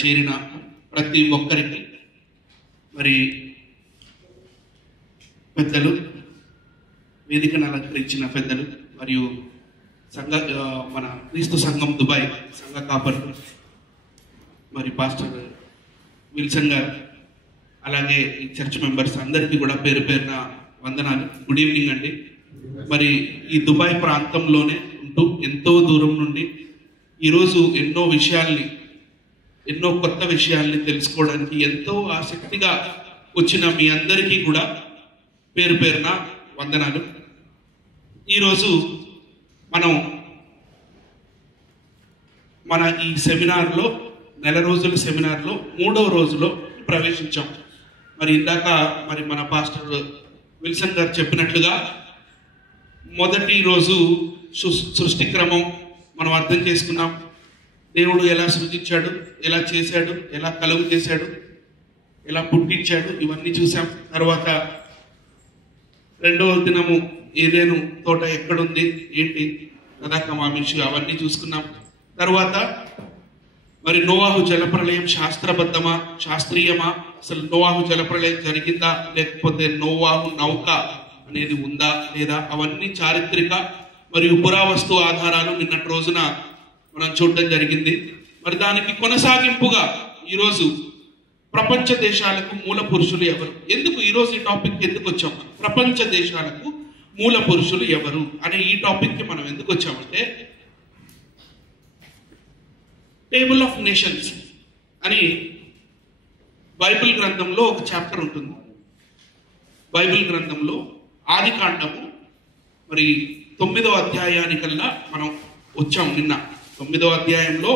చేరిన ప్రతి ఒక్కరికి, మరి పెద్దలు, వేదికను అలంకరించిన పెద్దలు, మరియు మన క్రీస్తు సంఘం దుబాయ్ సంఘ కాపర్ మరి పాస్టర్ విల్సన్ గారు, అలాగే ఈ చర్చ్ మెంబర్స్ అందరికీ కూడా పేరు పేరున వందనాలు. గుడ్ ఈవినింగ్ అండి. మరి ఈ దుబాయ్ ప్రాంతంలోనే ఉంటూ ఎంతో దూరం నుండి ఈరోజు ఎన్నో కొత్త విషయాల్ని తెలుసుకోవడానికి ఎంతో ఆసక్తిగా వచ్చిన మీ అందరికీ కూడా పేరు పేరున వందనాలు. ఈరోజు మనం మన ఈ సెమినార్లో, నెల రోజుల సెమినార్లో 3వ రోజులో ప్రవేశించాం. మరి ఇందాక మరి మన పాస్టర్ విల్సన్ గారు చెప్పినట్లుగా మొదటి రోజు సృష్టి క్రమం మనం అర్థం చేసుకున్నాం. దేవుడు ఎలా సృజించాడు, ఎలా చేశాడు, ఎలా కలుగు చేశాడు, ఎలా పుట్టించాడు, ఇవన్నీ చూసాం. తర్వాత రెండవ దినము ఏదేను తోట ఎక్కడుంది, ఏంటి, కథాకమామిషి అవన్నీ చూసుకున్నాం. తర్వాత మరి నోవాహు జలప్రలయం శాస్త్రబద్ధమా, శాస్త్రీయమా, అసలు నోవాహు జలప్రలయం జరిగిందా, లేకపోతే నోవాహు నౌక అనేది ఉందా లేదా, అవన్నీ చారిత్రక మరియు పురావస్తు ఆధారాలు నిన్నటి రోజున మనం చూడడం జరిగింది. మరి దానికి కొనసాగింపుగా ఈరోజు ప్రపంచ దేశాలకు మూల పురుషులు ఎవరు, ఎందుకు ఈరోజు ఈ టాపిక్ ఎందుకు వచ్చాం, ప్రపంచ దేశాలకు మూల పురుషులు ఎవరు అనే ఈ టాపిక్కి మనం ఎందుకు వచ్చామంటే, టేబుల్ ఆఫ్ నేషన్స్ అని బైబిల్ గ్రంథంలో ఒక చాప్టర్ ఉంటుంది. బైబిల్ గ్రంథంలో ఆదికాండము మరి 9వ అధ్యాయానికల్లా మనం వచ్చాం. నిన్న 9వ అధ్యాయంలో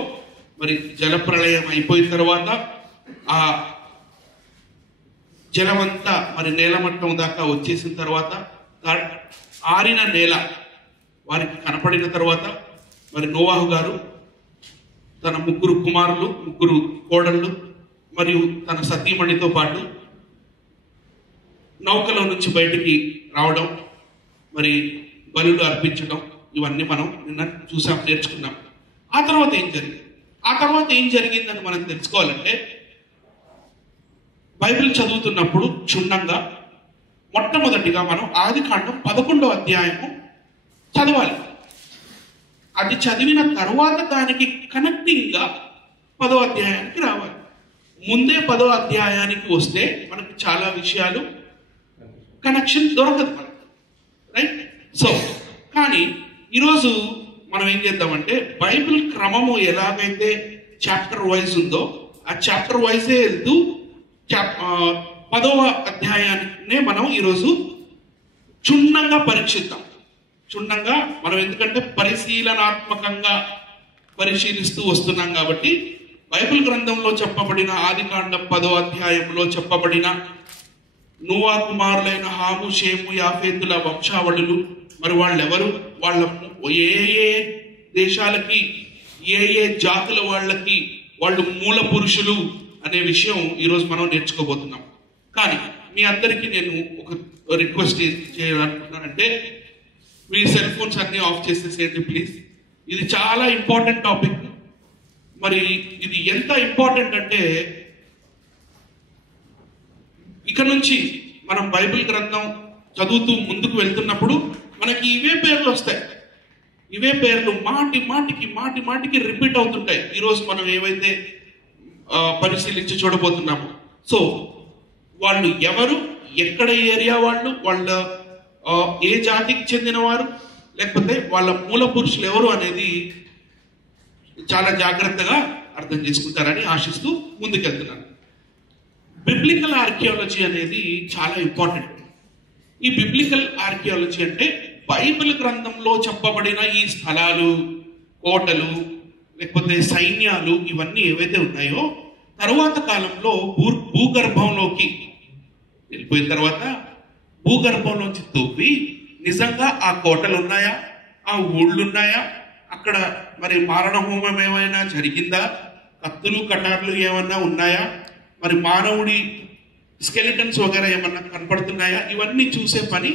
మరి జలప్రళయం అయిపోయిన తర్వాత ఆ జలమంతా మరి నేలమట్టం దాకా వచ్చేసిన తర్వాత, ఆరిన నేల వారికి కనపడిన తర్వాత మరి నోవాహు గారు తన 3 కుమారులు, 3 కోడళ్ళు మరియు తన సతీమణితో పాటు నౌకలో నుంచి బయటికి రావడం, మరి బలులు అర్పించడం, ఇవన్నీ మనం నిన్న చూసాం, నేర్చుకున్నాం. ఆ తర్వాత ఏం జరిగిందని మనం తెలుసుకోవాలంటే, బైబిల్ చదువుతున్నప్పుడు క్షుణ్ణంగా మొట్టమొదటిగా మనం ఆదికాండం 11వ అధ్యాయము చదవాలి. అది చదివిన తర్వాత దానికి కనెక్టింగ్గా 10వ అధ్యాయానికి రావాలి. ముందే 10వ అధ్యాయానికి వస్తే మనకు చాలా విషయాలు కనెక్షన్ దొరకదు మనకు, రైట్? సో కానీ ఈరోజు మనం ఏం చేద్దామంటే, బైబిల్ క్రమము ఎలాగైతే చాప్టర్ వైజ్ ఉందో ఆ చాప్టర్ వైజే వెళ్తూ 10వ అధ్యాయాన్నే మనం ఈరోజు క్షుణ్ణంగా పరీక్షిద్దాం. క్షుణ్ణంగా మనం, ఎందుకంటే పరిశీలనాత్మకంగా పరిశీలిస్తూ వస్తున్నాం కాబట్టి, బైబిల్ గ్రంథంలో చెప్పబడిన ఆదికాండం 10వ అధ్యాయంలో చెప్పబడిన నోవా కుమారులైన హాము, షేము, యాఫేతుల వంశావళులు, మరి వాళ్ళెవరు, వాళ్ళ ఏ ఏ దేశాలకి, ఏ ఏ జాతుల వాళ్ళకి వాళ్ళు మూల పురుషులు అనే విషయం ఈరోజు మనం నేర్చుకోబోతున్నాం. కానీ మీ అందరికీ నేను ఒక రిక్వెస్ట్ చేయాలనుకుంటున్నానంటే, మీ సెల్ ఫోన్స్ అన్ని ఆఫ్ చేసేసేయండి ప్లీజ్. ఇది చాలా ఇంపార్టెంట్ టాపిక్. మరి ఇది ఎంత ఇంపార్టెంట్ అంటే, ఇక నుంచి మనం బైబిల్ గ్రంథం చదువుతూ ముందుకు వెళ్తున్నప్పుడు మనకి ఇవే పేర్లు వస్తాయి. ఇవే పేర్లు మాటి మాటికి రిపీట్ అవుతుంటాయి. ఈరోజు మనం ఏవైతే పరిశీలించి చూడబోతున్నాము. సో వాళ్ళు ఎవరు, ఎక్కడ ఏరియా వాళ్ళు, వాళ్ళ ఏ జాతికి చెందినవారు, లేకపోతే వాళ్ళ మూల పురుషులు ఎవరు అనేది చాలా జాగ్రత్తగా అర్థం చేసుకుంటారని ఆశిస్తూ ముందుకెళ్తున్నాను. బిబ్లికల్ ఆర్కియాలజీ అనేది చాలా ఇంపార్టెంట్. ఈ బిబ్లికల్ ఆర్కియాలజీ అంటే బైబిల్ గ్రంథంలో చెప్పబడిన ఈ స్థలాలు, కోటలు, లేకపోతే సైన్యాలు, ఇవన్నీ ఏవైతే ఉన్నాయో తరువాత కాలంలో భూగర్భంలోకి వెళ్ళిపోయిన తర్వాత భూగర్భంలోంచి తవ్వి నిజంగా ఆ కోటలు ఉన్నాయా, ఆ ఊళ్ళు ఉన్నాయా, అక్కడ మరి మారణ హోమం ఏమైనా జరిగిందా, కత్తులు కటార్లు ఏమన్నా ఉన్నాయా, మరి మానవుడి స్కెలిటన్స్ వగేరా ఏమన్నా కనపడుతున్నాయా, ఇవన్నీ చూసే పని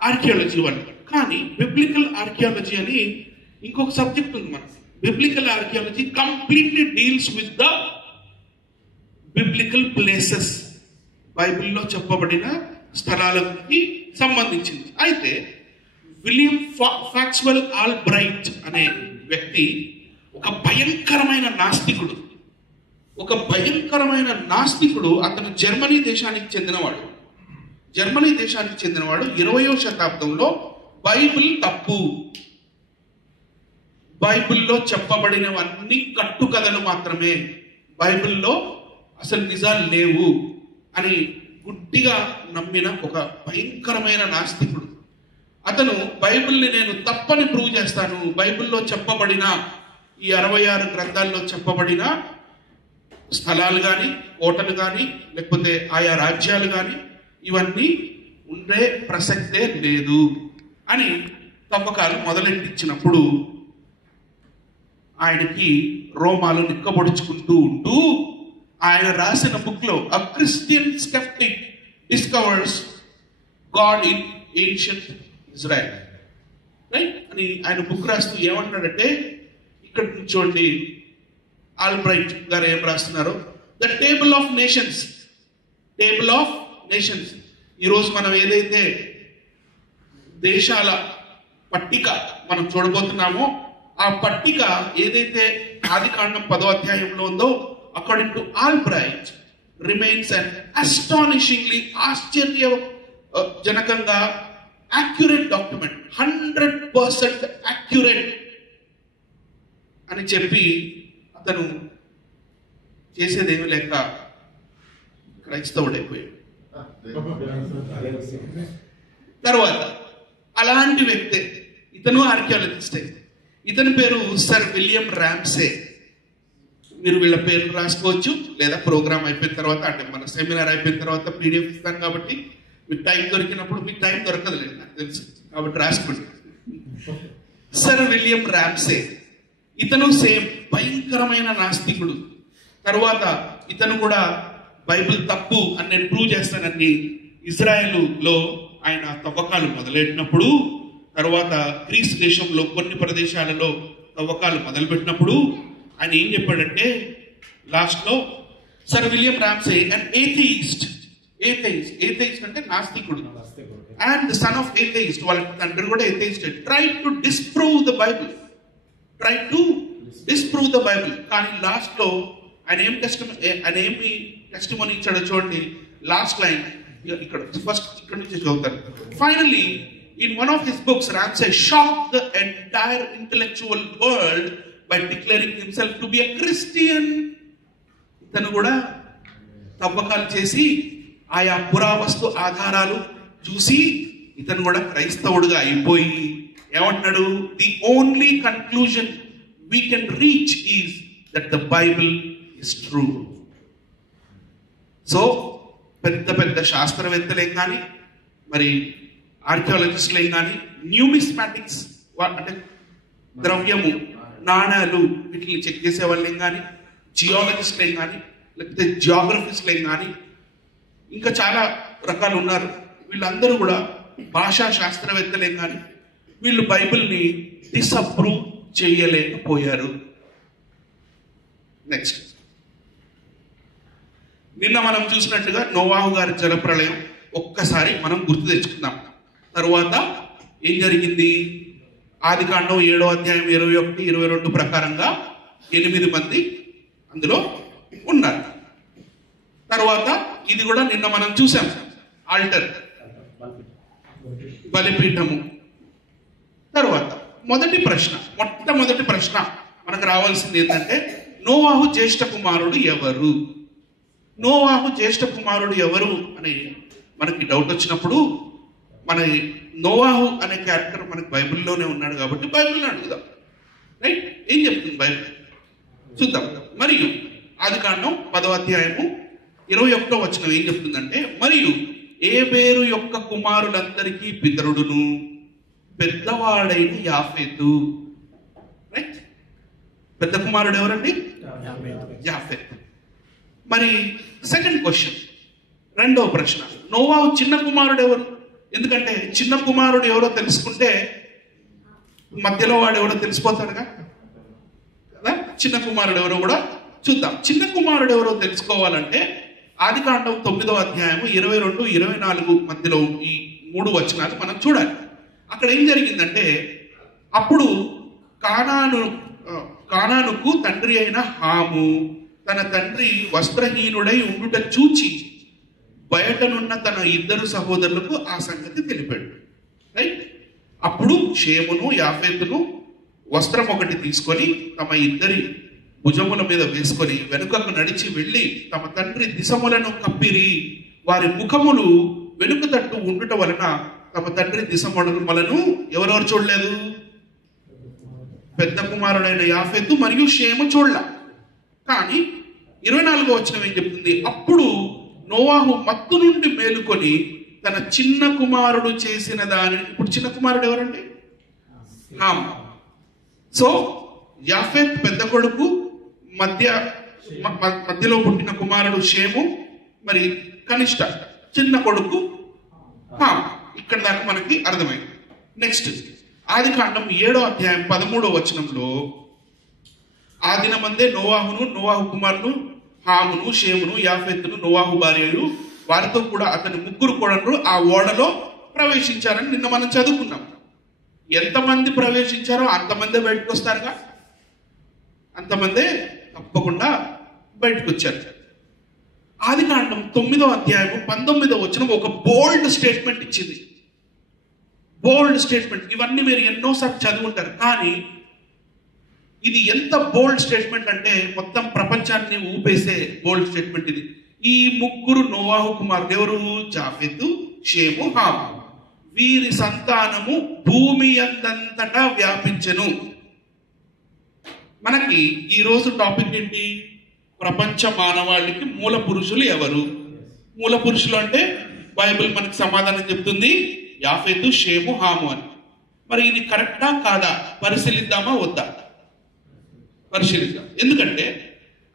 ఆర్కియాలజీ వాళ్ళు. కానీ బిబ్లికల్ ఆర్కియాలజీ అని ఇంకొక సబ్జెక్ట్ ఉంది మనకి. Biblical archaeology completely deals with the biblical places, బైబిల్లో చెప్పబడిన స్థలాలకి సంబంధించింది. అయితే విలియం ఫ్యాక్స్వెల్ ఆల్బ్రైట్ అనే వ్యక్తి ఒక భయంకరమైన నాస్తికుడు. అతను జర్మనీ దేశానికి చెందినవాడు. 20వ శతాబ్దంలో బైబిల్ తప్పు, బైబిల్లో చెప్పబడినవన్నీ కట్టుకథలు మాత్రమే, బైబిల్లో అసలు నిజాలు లేవు అని గుడ్డిగా నమ్మిన ఒక భయంకరమైన నాస్తికుడు. అతను బైబిల్ని నేను తప్పని ప్రూవ్ చేస్తాను, బైబిల్లో చెప్పబడిన ఈ 66 గ్రంథాల్లో చెప్పబడిన స్థలాలు కానీ, కోటలు కానీ, లేకపోతే ఆయా రాజ్యాలు కానీ ఇవన్నీ ఉండే ప్రసక్తే లేదు అని తవ్వకాలు మొదలెట్టించినప్పుడు ఆయనకి రోమాలు నిక్కబొడుచుకుంటూ ఉంటూ ఆయన రాసిన బుక్ లో a Christian sceptic discovers God in ancient Israel, right అని ఆయన బుక్ రాస్తూ ఏమంటాడంటే, ఇక్కడ చూడండి ఆల్బ్రైట్ గారు ఏం రాస్తున్నారు, ద టేబుల్ ఆఫ్ నేషన్స్. ఈరోజు మనం ఏదైతే దేశాల పట్టిక మనం చూడబోతున్నామో ఆ పట్టిక ఏదైతే ఆదికాండం 10వ అధ్యాయంలో ఉందో, according to Albright remains an astonishingly ఆశ్చర్యజనకంగా యాక్యురేట్ డాక్యుమెంట్, 100% యాక్యురేట్ అని చెప్పి అతను చేసేదేమీ లేక క్రైస్తవుడైపోయాడు. తర్వాత అలాంటి వ్యక్తే ఇతను ఆర్కియాలజిస్టే. ఇతని పేరు సర్ విలియం ర్యాంసే. మీరు వీళ్ళ పేర్లు రాసుకోవచ్చు, లేదా ప్రోగ్రామ్ అయిపోయిన తర్వాత, అంటే మన సెమినార్ అయిపోయిన తర్వాత పీడిఎఫ్ ఇస్తాను కాబట్టి మీకు టైం దొరికినప్పుడు, మీకు టైం దొరకదులేదు నాకు తెలుసు కాబట్టి రాసుకోండి. సర్ విలియం ర్యాంసే ఇతను సేమ్ భయంకరమైన నాస్తికుడు. తర్వాత ఇతను కూడా బైబిల్ తప్పు అని నేను ప్రూవ్ చేస్తానని ఇజ్రాయెల్లో ఆయన తవ్వకాలు మొదలెట్టినప్పుడు, తర్వాత గ్రీస్ దేశంలో కొన్ని ప్రదేశాలలో తవ్వకాలు మొదలుపెట్టినప్పుడు ఆయన ఏం చెప్పాడంటే, లాస్ట్ లో sir William Ramsay and atheist అంటే నాస్తికుడు, and the son of atheist, వాళ్ళ తండ్రి కూడా atheist, try to disprove the Bible. కానీ లాస్ట్ లో ఆయన ఏమి టెస్టిమోనీ ఇచ్చాడో చూడండి. లాస్ట్ లైన్ ఇక్కడ, ఫస్ట్ ఇక్కడ నుంచి చదువుతారు. Finally in one of his books, Ramsay shocked the entire intellectual world by declaring himself to be a Christian. ఇతను కూడా తవ్వకాలు చేసి ఆయా పురావస్తు ఆధారాలు చూసి ఇతను కూడా క్రైస్తవుడుగా అయిపోయి ఏమంటున్నాడు, the only conclusion we can reach is that the Bible is true. So పెద్ద శాస్త్రవేత్తలేం కానీ, మరి ఆర్కియాలజిస్టులు ఏం కానీ, న్యూమిస్మాటిక్స్ అంటే ద్రవ్యము, నాణాలు, వీటిని చెక్ చేసే వాళ్ళు ఏం కానీ, జియాలజిస్టులు ఏం కానీ, లేకపోతే జియోగ్రఫిస్టులు ఏం కానీ, ఇంకా చాలా రకాలు ఉన్నారు. వీళ్ళందరూ కూడా భాషా శాస్త్రవేత్తలేం కానీ వీళ్ళు బైబిల్ని డిసప్రూవ్ చేయలేకపోయారు. నెక్స్ట్, నిన్న మనం చూసినట్టుగా నోవాహు గారి జలప్రళయం ఒక్కసారి మనం గుర్తు తెచ్చుకుందాం. తరువాత ఏం జరిగింది? ఆదికాండం 7వ అధ్యాయం 21, 22 ప్రకారంగా 8 మంది అందులో ఉన్నారు. తర్వాత ఇది కూడా నిన్న మనం చూసాం, ఆల్టర్, బలిపీఠము. తర్వాత మొట్టమొదటి ప్రశ్న మనకు రావాల్సింది ఏంటంటే, నోవాహు జ్యేష్ఠ కుమారుడు ఎవరు అని మనకి డౌట్ వచ్చినప్పుడు, మన నోవాహు అనే క్యారెక్టర్ మనకి బైబిల్లోనే ఉన్నాడు కాబట్టి బైబిల్ని అడుగుదాం. రైట్, ఏం చెప్తుంది బైబిల్ చూద్దాం. మరియు ఆదికాండం 10వ అధ్యాయము 21వ వచనం ఏం చెప్తుందంటే, మరియు ఏబేరు యొక్క కుమారులందరికీ పితరుడును పెద్దవాడైన యాఫెతు. రైట్, పెద్ద కుమారుడు ఎవరండి? యాఫెత్. మరి సెకండ్ క్వశ్చన్, రెండవ ప్రశ్న, నోవాహు చిన్న కుమారుడు ఎవరు? ఎందుకంటే చిన్న కుమారుడు ఎవరో తెలుసుకుంటే మధ్యలో వాడు ఎవరో తెలిసిపోతాడుగా కదా. చిన్న కుమారుడు ఎవరో కూడా చూద్దాం. చిన్న కుమారుడు ఎవరో తెలుసుకోవాలంటే ఆదికాండం 9వ అధ్యాయము 22, 24 మధ్యలో ఈ 3 వచనాలు మనం చూడాలి. అక్కడ ఏం జరిగిందంటే, అప్పుడు కానానుకు తండ్రి అయిన హాము తన తండ్రి వస్త్రహీనుడై ఉండుట చూచి బయటనున్న తన 2 సహోదరులకు ఆ సంగతి తెలిపాడు. రైట్? అప్పుడు షేమును యాఫేతును వస్త్రం ఒకటి తీసుకొని తమ 2 భుజముల మీద వేసుకొని వెనుకకు నడిచి వెళ్ళి తమ తండ్రి దిశములను కప్పిరి. వారి ముఖములు వెనుక తట్టు ఉండుట వలన తమ తండ్రి దిశములను ఎవరెవరు చూడలేదు? పెద్ద కుమారుడైన యాఫెతు మరియు షేము చూడలే. కానీ 24వ వచనం ఏం చెప్తుంది? అప్పుడు నోవాహు మత్తు నుండి మేలుకొని తన చిన్న కుమారుడు చేసిన దానిని, ఇప్పుడు చిన్న కుమారుడు ఎవరండి? హామ్. సో యాఫెత్ పెద్ద కొడుకు, మధ్యలో పుట్టిన కుమారుడు షేము, మరి కనిష్ట చిన్న కొడుకు హామ్. ఇక్కడ దాకా మనకి అర్థమైంది. నెక్స్ట్ ఆదికాండం 7వ అధ్యాయం 13వ వచనంలో, ఆ దినమందే నోవాహు కుమారును హామును షేమును యాఫెతును నోవాహు భార్యలు వారితో కూడా అతని 3 కొడుకులు ఆ ఓడలో ప్రవేశించారని నిన్న మనం చదువుకున్నాం. ఎంతమంది ప్రవేశించారో అంతమందే బయటకు వస్తారుగా, అంతమందే తప్పకుండా బయటకు వచ్చారు. ఆదికాండం 9వ అధ్యాయము 19వ వచనం ఒక బోల్డ్ స్టేట్మెంట్ ఇచ్చింది. బోల్డ్ స్టేట్మెంట్. ఇవన్నీ మీరు ఎన్నోసార్లు చదువుంటారు, కానీ ఇది ఎంత బోల్డ్ స్టేట్మెంట్ అంటే మొత్తం ప్రపంచాన్ని ఊపేసే బోల్డ్ స్టేట్మెంట్ ఇది. ఈ 3 నోవాహు కుమారుడు ఎవరు? జాఫెతు, షేము, హాము. వీరి సంతానము భూమి అంతటా వ్యాపించెను. మనకి ఈ రోజు టాపిక్ ఏంటి? ప్రపంచ మానవాళికి మూల పురుషులు ఎవరు? మూల పురుషులు అంటే బైబిల్ మనకి సమాధానం చెప్తుంది, యాఫెతు, షేము, హాము అని. మరి ఇది కరెక్టా కాదా పరిశీలిద్దామా వద్దా? పరిశీలిద్దాం. ఎందుకంటే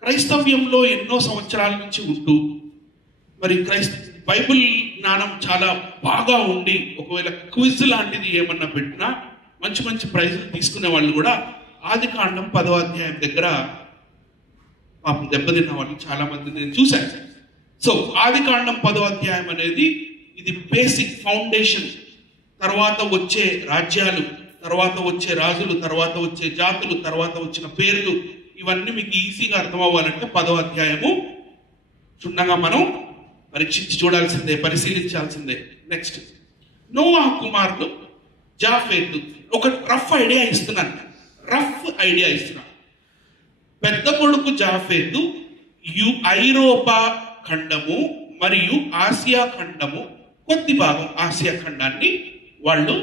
క్రైస్తవ్యంలో ఎన్నో సంవత్సరాల నుంచి ఉంటూ, మరి బైబిల్ జ్ఞానం చాలా బాగా ఉండి, ఒకవేళ క్విజ్ లాంటిది ఏమన్నా పెట్టినా మంచి మంచి ప్రైజులు తీసుకునే వాళ్ళు కూడా ఆదికాండం 10వ అధ్యాయం దగ్గర పాపం దెబ్బతిన్న వాళ్ళు చాలా మంది నేను చూశాను. సో ఆదికాండం 10వ అధ్యాయం అనేది ఇది బేసిక్ ఫౌండేషన్. తర్వాత వచ్చే రాజ్యాలు, తర్వాత వచ్చే రాజులు, తర్వాత వచ్చే జాతులు, తర్వాత వచ్చిన పేర్లు, ఇవన్నీ మీకు ఈజీగా అర్థం అవ్వాలంటే 10వ అధ్యాయము క్షుణ్ణంగా మనం పరీక్షించి చూడాల్సిందే, పరిశీలించాల్సిందే. నెక్స్ట్ నోవాహు కుమారుడు జాఫెతు. ఒక రఫ్ ఐడియా ఇస్తున్నాను. పెద్ద కొడుకు జాఫెతు ఐరోపా ఖండము మరియు ఆసియా ఖండము, కొద్ది భాగం ఆసియా ఖండాన్ని వాళ్ళు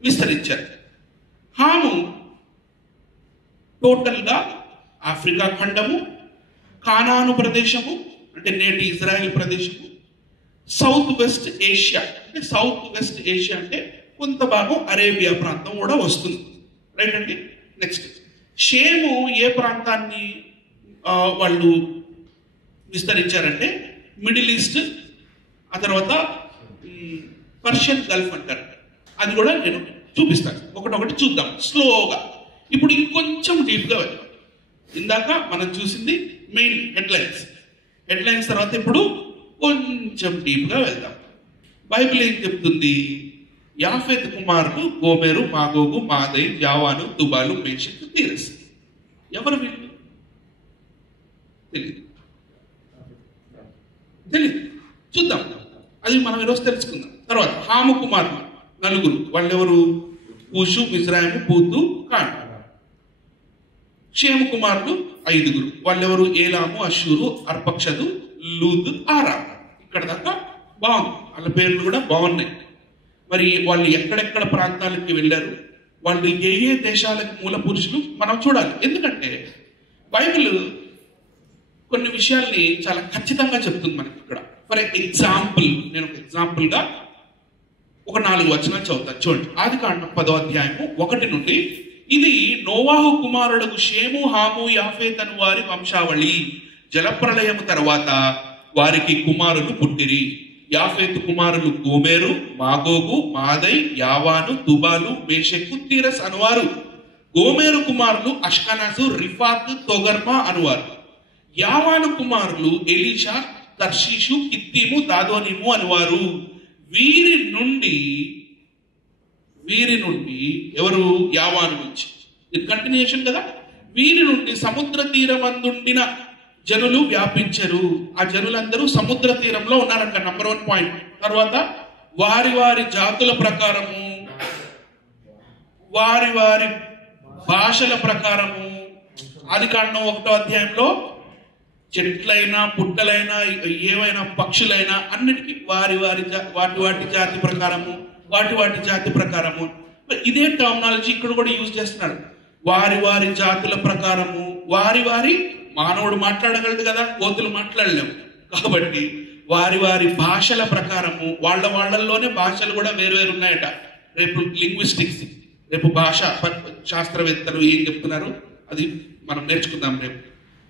విస్తరించారు. హాము టోటల్గా ఆఫ్రికా ఖండము, కానాను ప్రదేశము అంటే నేటి ఇజ్రాయెల్ ప్రదేశము, సౌత్ వెస్ట్ ఏషియా అంటే కొంత భాగం అరేబియా ప్రాంతం కూడా వస్తుంది. రైట్ అండి. నెక్స్ట్ షేము ఏ ప్రాంతాన్ని వాళ్ళు విస్తరించారంటే మిడిల్ ఈస్ట్, ఆ తర్వాత పర్షియన్ గల్ఫ్ అంటారు. అది కూడా నేను చూపిస్తాను, ఒకటొకటి చూద్దాం స్లోగా. ఇప్పుడు ఇంకొంచెం డీప్గా వెళ్దాం. ఇందాక మనం చూసింది మెయిన్ హెడ్లైన్స్ తర్వాత ఇప్పుడు కొంచెం డీప్గా వెళ్దాం. బైబిల్ ఏం చెప్తుంది? యాఫెతు కుమారులు గోమెరు, మాగోగు, మాదై, యావాను, తుబాలు, మేషకు, తీరస్. ఎవరు వీళ్ళు? తెలియదు. చూద్దాం, అది మనం ఈరోజు తెలుసుకుందాం. తర్వాత హాము కుమారులు 4. వాళ్ళెవరు? కూషు, మిజ్రాయిము, పూతు, కాన్. షేము కుమారులు 5. వాళ్ళెవరు? ఏలాము, అషూరు, అర్పక్షదు, లూద్, ఆరా. ఇక్కడ దాకా బాగుంది, వాళ్ళ పేర్లు కూడా బాగున్నాయి. మరి వాళ్ళు ఎక్కడెక్కడ ప్రాంతాలకి వెళ్ళారు, వాళ్ళు ఏ ఏ దేశాలకు మూల పురుషులు మనం చూడాలి. ఎందుకంటే బైబిల్ కొన్ని విషయాల్ని చాలా ఖచ్చితంగా చెప్తుంది మనకి. ఇక్కడ ఫర్ ఎగ్జాంపుల్, నేను ఒక ఎగ్జాంపుల్గా ఒక 4 వచనాలు చదువుతాను చూడండి. ఆదికాండం 10వ అధ్యాయము 1 నుండి. ఇది నోవాహు కుమారుడు షేము, హాము, యాఫెత్ అను వారి వంశావళి. జలప్రళయము తర్వాత వారికి కుమారులు పుట్టిరి. యాఫెతు కుమారులు గోమెరు, మాగోగు, మాదై, యావాను, తుబాలు, మేషెకు, తీరస్ అనువారు. గోమెరు కుమారులు అష్కనాజు, రిఫాత్, తొగర్మా అనువారు. యావాను కుమారులు ఎలీషా, తర్షీషు, కిత్తీము, దాదోనిము అనువారు. వీరి నుండి ఎవరు? యావాను నుంచి. ఇది కంటిన్యూషన్ కదా. వీరి నుండి సముద్ర తీరమందుండిన జనులు వ్యాపించరు. ఆ జనులందరూ సముద్ర తీరంలో ఉన్నారంట. Number 1 point. తర్వాత వారి వారి జాతుల ప్రకారము, వారి వారి భాషల ప్రకారము, ఆదికాండం 1వ అధ్యాయంలో చెట్లైనా పుట్టలైనా ఏవైనా పక్షులైనా అన్నిటికీ వారి వాటి జాతి ప్రకారము, వాటి జాతి ప్రకారము. ఇదే టర్మినాలజీ ఇక్కడ కూడా యూజ్ చేస్తున్నారు. వారి వారి జాతుల ప్రకారము, వారి మానవుడు మాట్లాడగలదు కదా, కోతులు మాట్లాడలేము. కాబట్టి వారి వారి భాషల ప్రకారము, వాళ్ళల్లోనే భాషలు కూడా వేరు ఉన్నాయట. రేపు లింగ్విస్టిక్స్, రేపు భాష శాస్త్రవేత్తలు ఏం చెప్తున్నారు అది మనం నేర్చుకుందాం రేపు.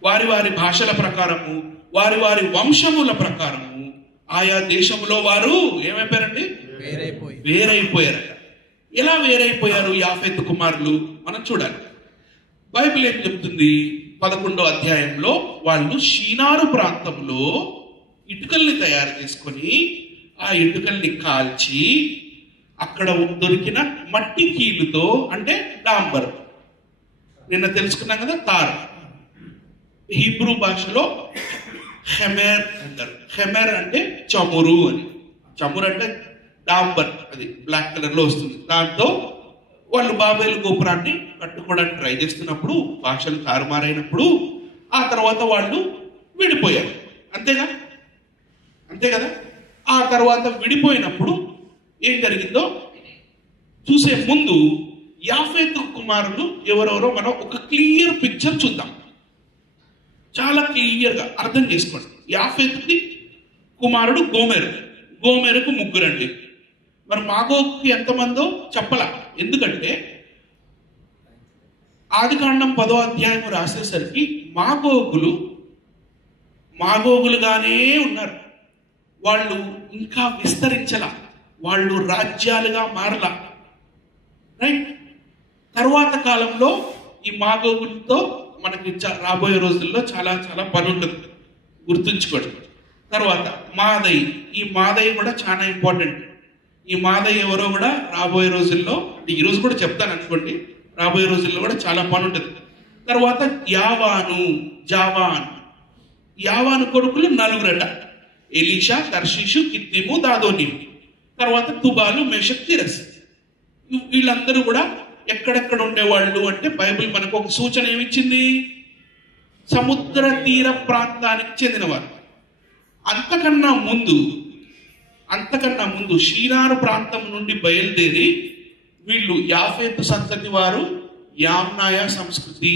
వారి వారి భాషల ప్రకారము, వారి వారి వంశముల ప్రకారము ఆయా దేశంలో వారు ఏమైపోయారండి? వేరైపోయారట. ఎలా వేరైపోయారు యాఫెతు కుమారులు? మనం చూడాలి. బైబిల్ ఏం చెప్తుంది? 11వ అధ్యాయంలో వాళ్ళు షీనారు ప్రాంతంలో ఇటుకల్ని తయారు చేసుకొని ఆ ఇటుకల్ని కాల్చి అక్కడ దొరికిన మట్టి కీలుతో, అంటే డాంబర్, నిన్న తెలుసుకున్నాం కదా, తార్, హీబ్రూ భాషలో హెమెర్ అంటారు. హెమెర్ అంటే చమురు అని. చమురు అంటే డాంబర్, అది బ్లాక్ కలర్ లో వస్తుంది. దాంతో వాళ్ళు బాబేలు గోపురాన్ని కట్టుకోవడానికి ట్రై చేస్తున్నప్పుడు భాషలు తారుమారైనప్పుడు ఆ తర్వాత వాళ్ళు విడిపోయారు. అంతే కదా. ఆ తర్వాత విడిపోయినప్పుడు ఏం జరిగిందో చూసే ముందు యాఫెతు కుమారులు ఎవరెవరో మనం ఒక క్లియర్ పిక్చర్ చూద్దాం. చాలా క్లియర్ గా అర్థం చేసుకోండి. యాఫెతుకి కుమారుడు గోమెరుకు 3 అండి. మరి మాగోగుకి ఎంతమందో చెప్పలా. ఎందుకంటే ఆదికాండం 10వ అధ్యాయం రాసేసరికి మాగోగులుగానే ఉన్నారు. వాళ్ళు ఇంకా విస్తరించలా, వాళ్ళు రాజ్యాలుగా మారలా. రైట్. తర్వాత కాలంలో ఈ మాగోగులతో మనకి రాబోయే రోజుల్లో చాలా చాలా పని ఉంటుంది, గుర్తుంచుకోండి. తర్వాత మాదై, ఈ మాదై కూడా చాలా ఇంపార్టెంట్. ఈ మాదై ఎవరో కూడా రాబోయే రోజుల్లో, అంటే ఈరోజు కూడా చెప్తాను అనుకోండి, రాబోయే రోజుల్లో కూడా చాలా పని ఉంటుంది. తర్వాత యావాను కొడుకులు 4 ఎలీషా, తర్షీషు, కిత్తీము, దాదోనిము. తర్వాత తుబాలు, మెషక్, తిరస్. వీళ్ళందరూ కూడా ఎక్కడెక్కడ ఉండేవాళ్ళు అంటే బైబిల్ మనకు ఒక సూచన ఏమిచ్చింది? సముద్ర తీర ప్రాంతానికి చెందినవారు. అంతకన్నా ముందు షీనారు ప్రాంతం నుండి బయలుదేరి వీళ్ళు యాఫెతు సంతతి వారు యామ్నాయ సంస్కృతి,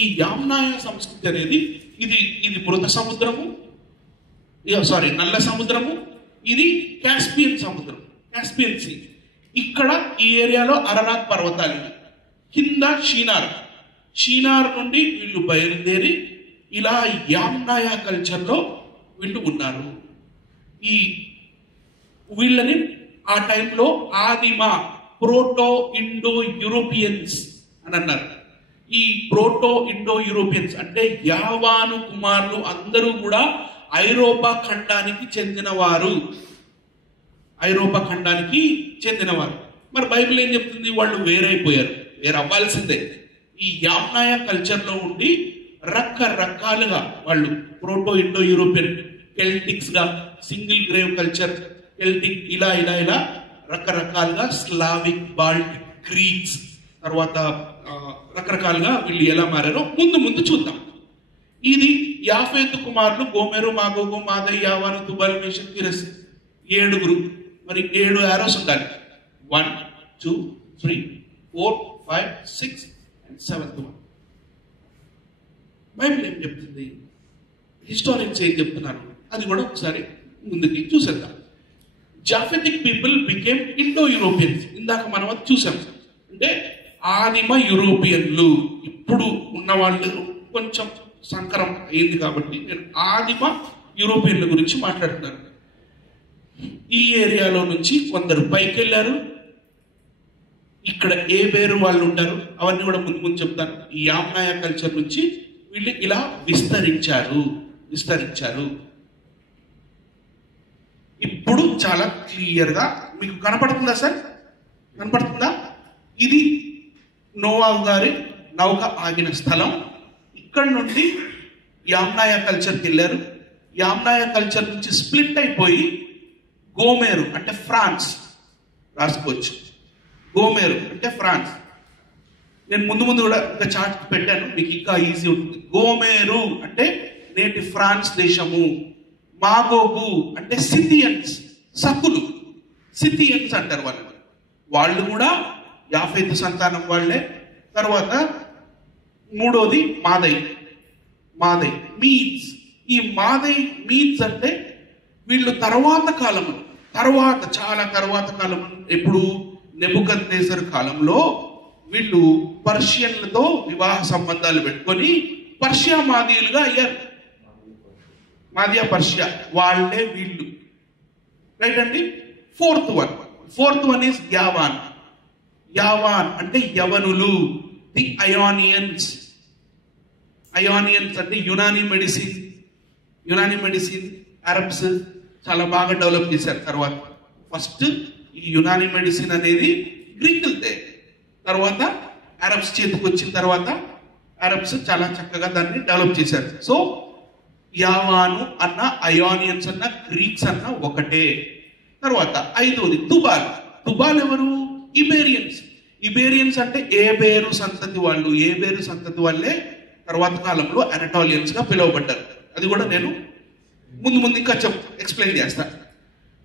ఈ యామ్నాయ సంస్కృతి అనేది ఇది మృత సముద్రము, నల్ల సముద్రము, ఇది కాస్పియన్ సముద్రం, కాస్పియన్ సీ. ఇక్కడ ఈ ఏరియాలో అరరాత్ పర్వతాలు, కింద షీనార్ నుండి వీళ్ళు బయలుదేరి ఇలా యామ్నాయ కల్చర్లో వీళ్ళు ఉన్నారు. వీళ్ళని ఆ టైంలో ఆదిమ ప్రోటో ఇండో యూరోపియన్స్ అని అన్నారు. ఈ ప్రోటో ఇండో యూరోపియన్స్ అంటే యావాను కుమారులు అందరూ కూడా ఐరోపా ఖండానికి చెందినవారు. మరి బైబిల్ ఏం చెప్తుంది? వాళ్ళు వేరవ్వాల్సిందే. ఈ యామ్నాయ కల్చర్లో ఉండి రకరకాలుగా వాళ్ళు ప్రోటో ఇండో యూరోపియన్, కెల్టిక్స్ గా, సింగిల్ గ్రేవ్ కల్చర్, కెల్టిక్, ఇలా రకరకాలుగా స్లావిక్, బాల్టిక్, గ్రీక్స్, తర్వాత రకరకాలుగా వీళ్ళు ఎలా మారారో ముందు చూద్దాం. ఇది యాఫెతు కుమారులు గోమెరు, మాగోగు, మాదై, యావాను, తుబాల్, మెషక్, తిరస్. 7. మరి 7 యారోస్ ఉండాలి. 1 2 3 4 5 6 and 7th one. బైబిల్ ఏం చెప్తుంది? హిస్టారియన్స్ ఏం చెప్తున్నారు? అది కూడా ఒకసారి ముందుకి చూసేద్దాం. జాఫెటిక్ పీపుల్ బికేమ్ ఇండో యూరోపియన్స్. ఇందాక మనం అది చూసాం. అంటే ఆదిమ యూరోపియన్లు. ఇప్పుడు ఉన్న వాళ్ళు కొంచెం సంకరం అయింది కాబట్టి నేను ఆదిమ యూరోపియన్ల గురించి మాట్లాడుతున్నాను. ఈ ఏరియాలో నుంచి కొందరు పైకి వెళ్ళారు, ఇక్కడ ఏ పేరు వాళ్ళు ఉంటారు అవన్నీ కూడా ముందు ముందు చెప్తాను. ఈ యామ్నాయ కల్చర్ నుంచి వీళ్ళు ఇలా విస్తరించారు. ఇప్పుడు చాలా క్లియర్గా మీకు కనపడుతుందా సార్? కనపడుతుందా? ఇది నోవాహు గారి నౌక ఆగిన స్థలం. ఇక్కడ నుండి యామ్నాయ కల్చర్కి వెళ్ళారు. యామ్నాయ కల్చర్ నుంచి స్ప్లిట్ అయిపోయి గోమేరు అంటే ఫ్రాన్స్ రాసుకోవచ్చు. గోమేరు అంటే ఫ్రాన్స్. నేను ముందు ముందు కూడా ఇంకా చార్ట్ పెట్టాను, మీకు ఇంకా ఈజీ ఉంటుంది. గోమేరు అంటే నేటి ఫ్రాన్స్ దేశము. మాగోగు అంటే సిథియన్స్, సకులు, సిథియన్స్ అంటారు వాళ్ళని. వాళ్ళు కూడా యాఫేతు సంతానం వాళ్ళే. తర్వాత మూడోది మాదై మీడ్స్. ఈ మాదై మీడ్స్ అంటే వీళ్ళు చాలా తర్వాత కాలం, ఎప్పుడు నెబుకద్నెజర్ కాలంలో వీళ్ళు పర్షియన్లతో వివాహ సంబంధాలు పెట్టుకొని పర్షియా మాదీయులుగా అయ్యారు. మాదియా పర్షియా వాళ్ళే వీళ్ళు, రైట్ అండి. ఫోర్త్ వన్ ఈస్ యావాన్ అంటే యవనులు, ది అయోనియన్స్ అంటే యునానీ మెడిసిన్ అరబ్స్ చాలా బాగా డెవలప్ చేశారు. తర్వాత ఫస్ట్ ఈ యునానీ మెడిసిన్ అనేది గ్రీకులదే, తర్వాత అరబ్స్ చేతికి వచ్చిన తర్వాత అరబ్స్ చాలా చక్కగా దాన్ని డెవలప్ చేశారు. సో యావాను అన్న, అయోనియన్స్ అన్న, గ్రీక్స్ అన్న ఒకటే. తర్వాత ఐదోది తుబాల్ ఎవరు? ఇబేరియన్స్ అంటే ఏబేరు సంతతి వాళ్ళే తర్వాత కాలంలో అనటోలియన్స్ గా పిలువబడ్డారు. అది కూడా నేను ముందు ఇంకా ఎక్స్ప్లెయిన్ చేస్తాను.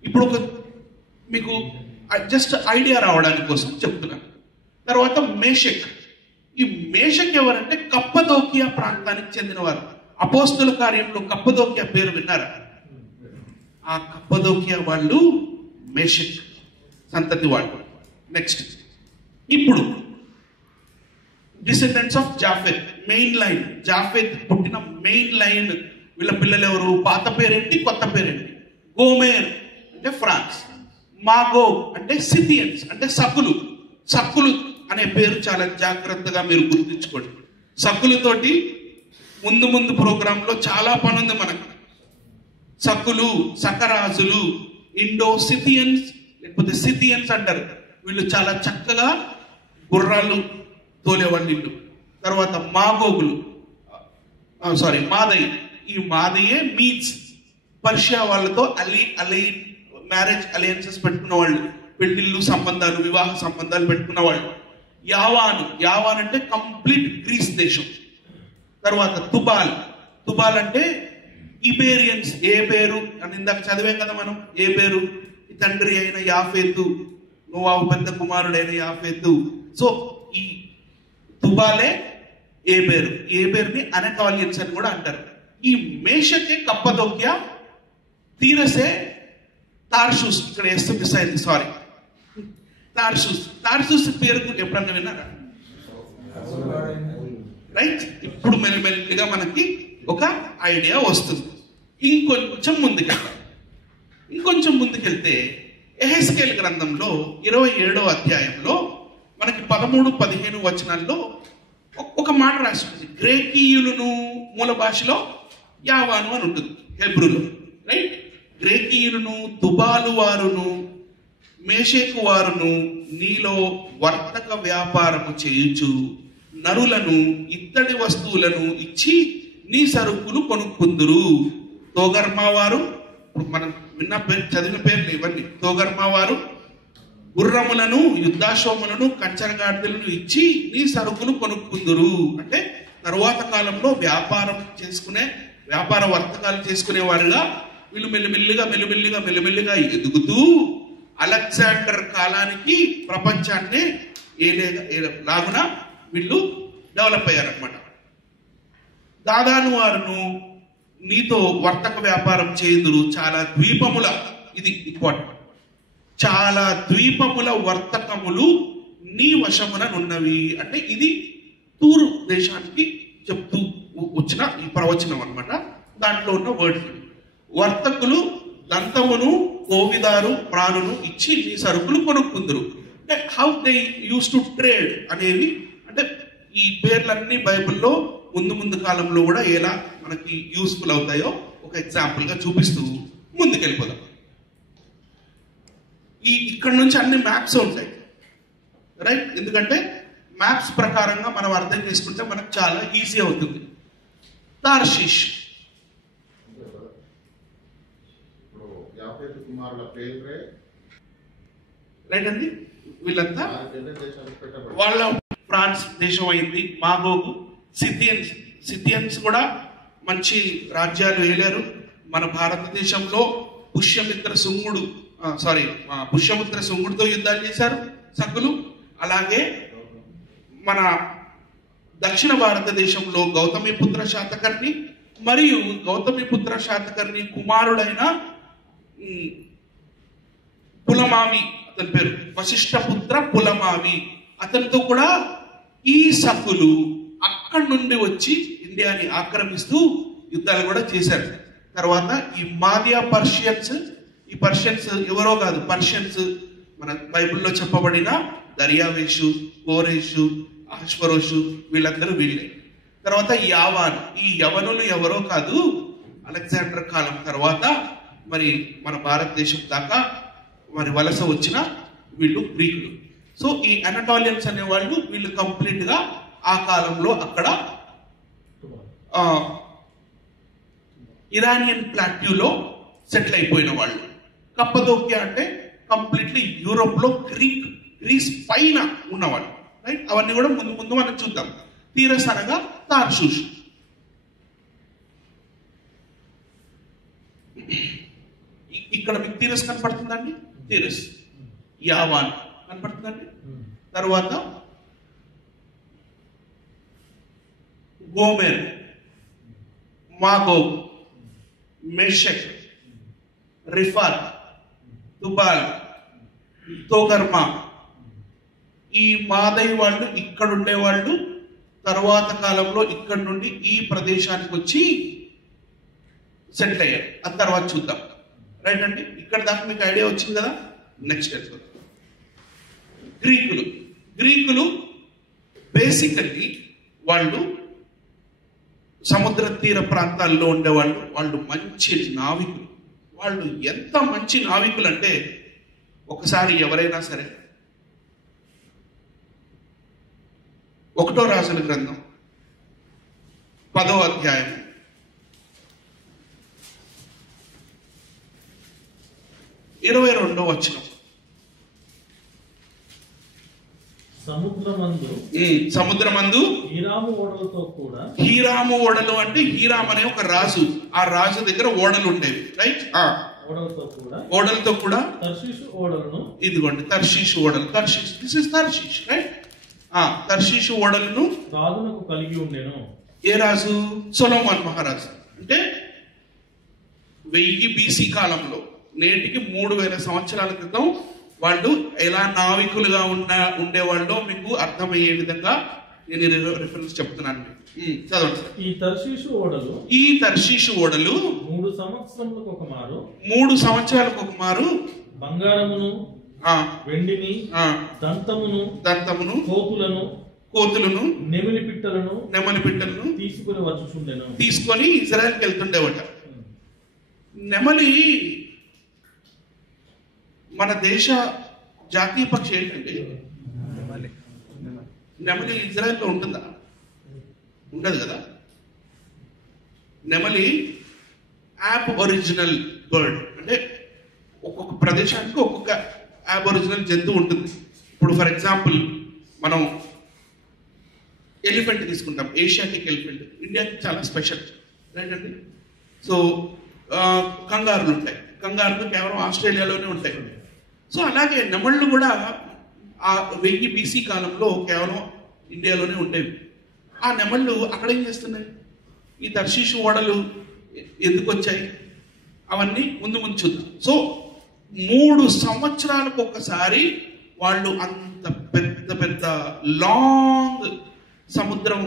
ఇప్పుడు మీకు జస్ట్ ఐడియా రావడానికి కోసం చెప్తున్నాను. తర్వాత ఈ మేషక్ ఎవరంటే కప్పదోకియా ప్రాంతానికి చెందినవారు. అపోస్తల కార్యంలో కప్పదోకియా పేరు విన్నారా? ఆ కప్పదోకియా వాళ్ళు మేషక్ సంతతి వాళ్ళు. నెక్స్ట్ ఇప్పుడు descendants of Japheth, main line. Japheth పుట్టిన మెయిన్ లైన్ వీళ్ళ పిల్లలు ఎవరు? పాత పేరేంటి, కొత్త పేరేంటి? గోమేర్ అంటే ఫ్రాన్స్, మాగోగ్ అంటే సిథియన్స్ అంటే సక్కులు అనే పేరు చాలా జాగ్రత్తగా మీరు గుర్తుంచుకోండి. సక్కులతోటి ముందు ప్రోగ్రామ్ లో చాలా పని ఉంది మనకు. సకరాజులు, ఇండో సిథియన్స్ లేకపోతే సిథియన్స్ అంటారు. వీళ్ళు చాలా చక్కగా గుర్రాలు తోలేవాళ్ళు వీళ్ళు. తర్వాత మాదై. ఈ మాదయ్యే మీడ్స్, పర్షియా వాళ్ళతో మ్యారేజ్ అలయన్సెస్ పెట్టుకున్న వాళ్ళు, పెళ్లిళ్ళు సంబంధాలు, వివాహ సంబంధాలు పెట్టుకున్న వాళ్ళు. యావాన్ అంటే కంప్లీట్ గ్రీస్ దేశం. తర్వాత తుబాల్ అంటే ఇబేరియన్స్. ఏ పేరు అని ఇందాక చదివాం కదా మనం. ఏ పేరు? తండ్రి అయిన యాఫేతు, నోవాహు పెద్ద కుమారుడైన యాఫేతు. సో ఈ తుబాలే ఏ పేరుని అనటోలియన్స్ అని కూడా అంటారు. ఈ మేషకే కప్పదోక్యా, తీరసే తార్షూస్. ఇక్కడ ఎస్ మిస్ అయింది, సారీ. తార్షూస్ పేరు ఎప్పుడన్నా విన్నారా? రైట్. ఇప్పుడు మెల్లిమెల్లిగా మనకి ఒక ఐడియా వస్తుంది. ఇంకొంచెం ముందుకెళ్తే యెహెజ్కేలు గ్రంథంలో 27వ అధ్యాయంలో మనకి 13-15 వచనాల్లో ఒక మాట రాసి ఉంటుంది. గ్రేకీయులను మూల భాషలో యావాను అని ఉంటుంది, హెబ్రూలో, రైట్. గ్రేకీయులను, తుబాలు వారును, మేషేకు వారును నీలో వర్తక వ్యాపారము చేయుచు నరులను, ఇత్తడి వస్తువులను ఇచ్చి నీ సరుకులు కొనుక్కుందురు. తోగర్మా వారు, మనం చదివిన పేర్లు ఇవన్నీ. తోగర్మా వారు గుర్రములను, యుద్ధాశ్వములను, కంచరగాడిదలను ఇచ్చి నీ సరుకులు కొనుక్కుందురు. అంటే తరువాత కాలంలో వ్యాపార వర్తకాలు చేసుకునే వారుగా వీళ్ళు మెల్లిమెల్లిగా ఎదుగుతూ అలెగ్జాండర్ కాలానికి ప్రపంచాన్ని లాగున వీళ్ళు డెవలప్ అయ్యారనమాట. దాదాను వారును నీతో వర్తక వ్యాపారం చేయుదురు. ఇది ఇంపార్టెంట్, చాలా ద్వీపముల వర్తకములు నీ వశముననున్నవి. అంటే ఇది తూరు దేశానికి చెప్తూ వచ్చిన ఈ ప్రవచనం అనమాట. దాంట్లో ఉన్న వర్డ్ వర్తకులు దంతమును, కోవిదారు, ప్రాణును ఇచ్చి నీ సరుకులు కొనుక్కుందరు. అంటే how they use to trade అనేవి, అంటే ఈ పేర్లన్నీ బైబిల్లో ముందు ముందు కాలంలో కూడా ఎలా మనకి యూస్ఫుల్ అవుతాయో ఒక ఎగ్జాంపుల్గా చూపిస్తూ ముందుకెళ్ళిపోదాం. ఇక్కడ నుంచి అన్ని మ్యాప్స్ ఉంటాయి, రైట్? ఎందుకంటే మ్యాప్స్ ప్రకారంగా మనం అర్థం చేసుకుంటే మనకు చాలా ఈజీ అవుతుంది. తార్షీష్, రైట్ అండి. వీళ్ళంతా వాళ్ళ ఫ్రాన్స్ దేశం అయింది, మాగోగు, సిథియన్స్ కూడా మంచి రాజ్యాలు వేలారు. మన భారతదేశంలో పుష్యమిత్ర శుంగుడితో యుద్ధాలు చేశారు సక్కులు. అలాగే మన దక్షిణ భారతదేశంలో గౌతమిపుత్ర శాతకర్ణి మరియు గౌతమిపుత్ర శాతకర్ణి కుమారుడైన పులమావి, అతని పేరు వశిష్ఠపుత్ర పులమావి, అతనితో కూడా ఈ సక్కులు అక్కడి నుండి వచ్చి ఇండియాని ఆక్రమిస్తూ యుద్ధాలు కూడా చేశారు. తర్వాత ఈ మాదియా ఈ పర్షియన్స్ ఎవరో కాదు, పర్షియన్స్ మన బైబిల్లో చెప్పబడిన దర్యావేషు, కోరేషు, అహష్వరోషు వీళ్ళందరూ వీళ్ళే. తర్వాత యావాన్, ఈ యవనులు ఎవరో కాదు, అలెగ్జాండర్ కాలం తర్వాత మరి మన భారతదేశం దాకా మరి వలస వచ్చిన వీళ్ళు గ్రీకులు. సో ఈ అనటాలియన్స్ అనేవాళ్ళు వీళ్ళు కంప్లీట్ గా ఆ కాలంలో అక్కడ ఇరానియన్ ప్లాట్యూలో సెటిల్ అయిపోయిన వాళ్ళు. కప్పదోకియా అంటే కంప్లీట్లీ యూరోప్ లో గ్రీస్ పైన ఉన్నవాళ్ళు, రైట్? అవన్నీ కూడా ముందు ముందు మనం చూద్దాం. తీరస్ అనగా తార్షూష్. ఇక్కడ మీకు తీరస్ కనపడుతుందండి, తీరస్. యావాన్ కనపడుతుందండి. తర్వాత గోమెర్, మాగోగ్, మెషక్, రిఫాత్, తుబాల్, తోగర్మా. ఈ మాదై వాళ్ళు ఇక్కడ ఉండేవాళ్ళు తర్వాత కాలంలో ఇక్కడ నుండి ఈ ప్రదేశానికి వచ్చి సెటిల్ అయ్యారు. ఆ తర్వాత చూద్దాం, రైట్ అండి? ఇక్కడ దాకా మీకు ఐడియా వచ్చింది కదా. నెక్స్ట్ గ్రీకులు బేసికల్లీ వాళ్ళు సముద్ర తీర ప్రాంతాల్లో ఉండేవాళ్ళు. వాళ్ళు మంచి నావికులు. వాళ్ళు ఎంత మంచి నావికులు అంటే ఒకసారి ఎవరైనా సరే 1వ రాజుల గ్రంథం 10వ అధ్యాయం 22వ వచనం. సముద్రమందు హీరాము ఓడలు అంటే హీరామ్ అనే ఒక రాజు, ఆ రాజు దగ్గర ఓడలు ఉండేవి, రైట్? ఓడలతో కూడా ఇదిగోండి తర్షీషు ఓడలు. This is Tarshish, right? తర్షీషు ఓడలను రాజునకు కలిగి ఉండెను. ఏ రాజు? సొలొమోన్ మహారాజు. అంటే 1000 BC కాలంలో, నేటికి 3000 సంవత్సరాల క్రితం వాళ్ళు ఎలా నావికులుగా ఉండేవాళ్ళో మీకు అర్థమయ్యే విధంగా నేను రిఫరెన్స్ చెప్తున్నాను. చదవండి. ఈ తర్షీషు ఓడలు 3 సంవత్సరాలకు ఒక మారు బంగారమును, వెండిని, దంతమును, కోతులను, నెమలి పిట్టలను తీసుకొని ఇజ్రాయెల్కి వెళ్తుండేవట. నెమలి మన దేశ జాతీయ పక్షి ఏంటండి? నెమలి ఇజ్రాయెల్లో ఉంటుందా? ఉండదు కదా. నెమలి యాప్ ఒరిజినల్ బర్డ్, అంటే ఒక్కొక్క ప్రదేశానికి ఒక్కొక్క యాప్ ఒరిజినల్ జంతువు ఉంటుంది. ఇప్పుడు ఫర్ ఎగ్జాంపుల్ మనం ఎలిఫెంట్ తీసుకుంటాం, ఏషియాటిక్ ఎలిఫెంట్, ఇండియాకి చాలా స్పెషల్, రైట్ అండి? సో కంగారులు ఉంటాయి, కంగారులు కేవలం ఆస్ట్రేలియాలోనే ఉంటాయి. సో అలాగే నెమళ్ళు కూడా ఆ 1000 BC కాలంలో కేవలం ఇండియాలోనే ఉండేవి. ఆ నెమళ్ళు అక్కడ ఏం చేస్తున్నాయి? ఈ తర్షీషు ఓడలు ఎందుకు వచ్చాయి అవన్నీ ముందు చూద్దాం. సో 3 సంవత్సరాలకు ఒకసారి వాళ్ళు అంత పెద్ద పెద్ద లాంగ్ సముద్రం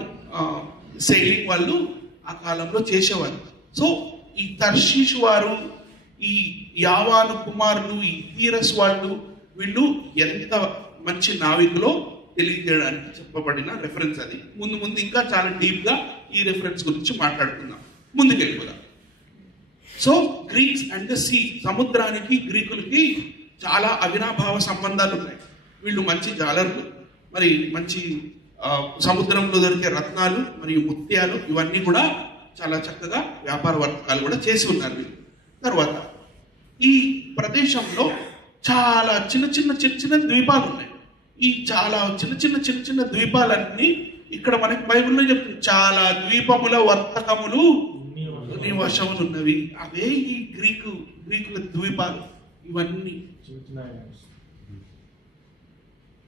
సెయిలింగ్ వాళ్ళు ఆ కాలంలో చేసేవారు. సో ఈ తర్షీషు వారు, ఈ యావాను కుమారులు, ఈ తీరస్ వాళ్ళు, వీళ్ళు ఎంత మంచి నావికులో తెలియజేయడానికి చెప్పబడిన రెఫరెన్స్ అది. ముందు ముందు ఇంకా చాలా డీప్ గా ఈ రెఫరెన్స్ గురించి మాట్లాడుకుందాం. ముందుకెళ్ళిపోదాం. So Greeks and the sea, సముద్రానికి గ్రీకులకి చాలా అవినాభావ సంబంధాలు ఉన్నాయి. వీళ్ళు మంచి జాలర్లు, మరి మంచి సముద్రంలో దొరికే రత్నాలు మరియు ముత్యాలు ఇవన్నీ కూడా చాలా చక్కగా వ్యాపార వర్తకాలు కూడా చేసి ఉన్నారు వీళ్ళు. తర్వాత ఈ ప్రదేశంలో చాలా చిన్న చిన్న ద్వీపాలు ఉన్నాయి. ఈ చాలా చిన్న చిన్న ద్వీపాలన్నీ ఇక్కడ మనకి బైబిల్లో చెప్తుంది, చాలా ద్వీపముల వర్తకములు నీ వశములు ఉన్నవి. అవే ఈ గ్రీకుల ద్వీపాలు ఇవన్నీ.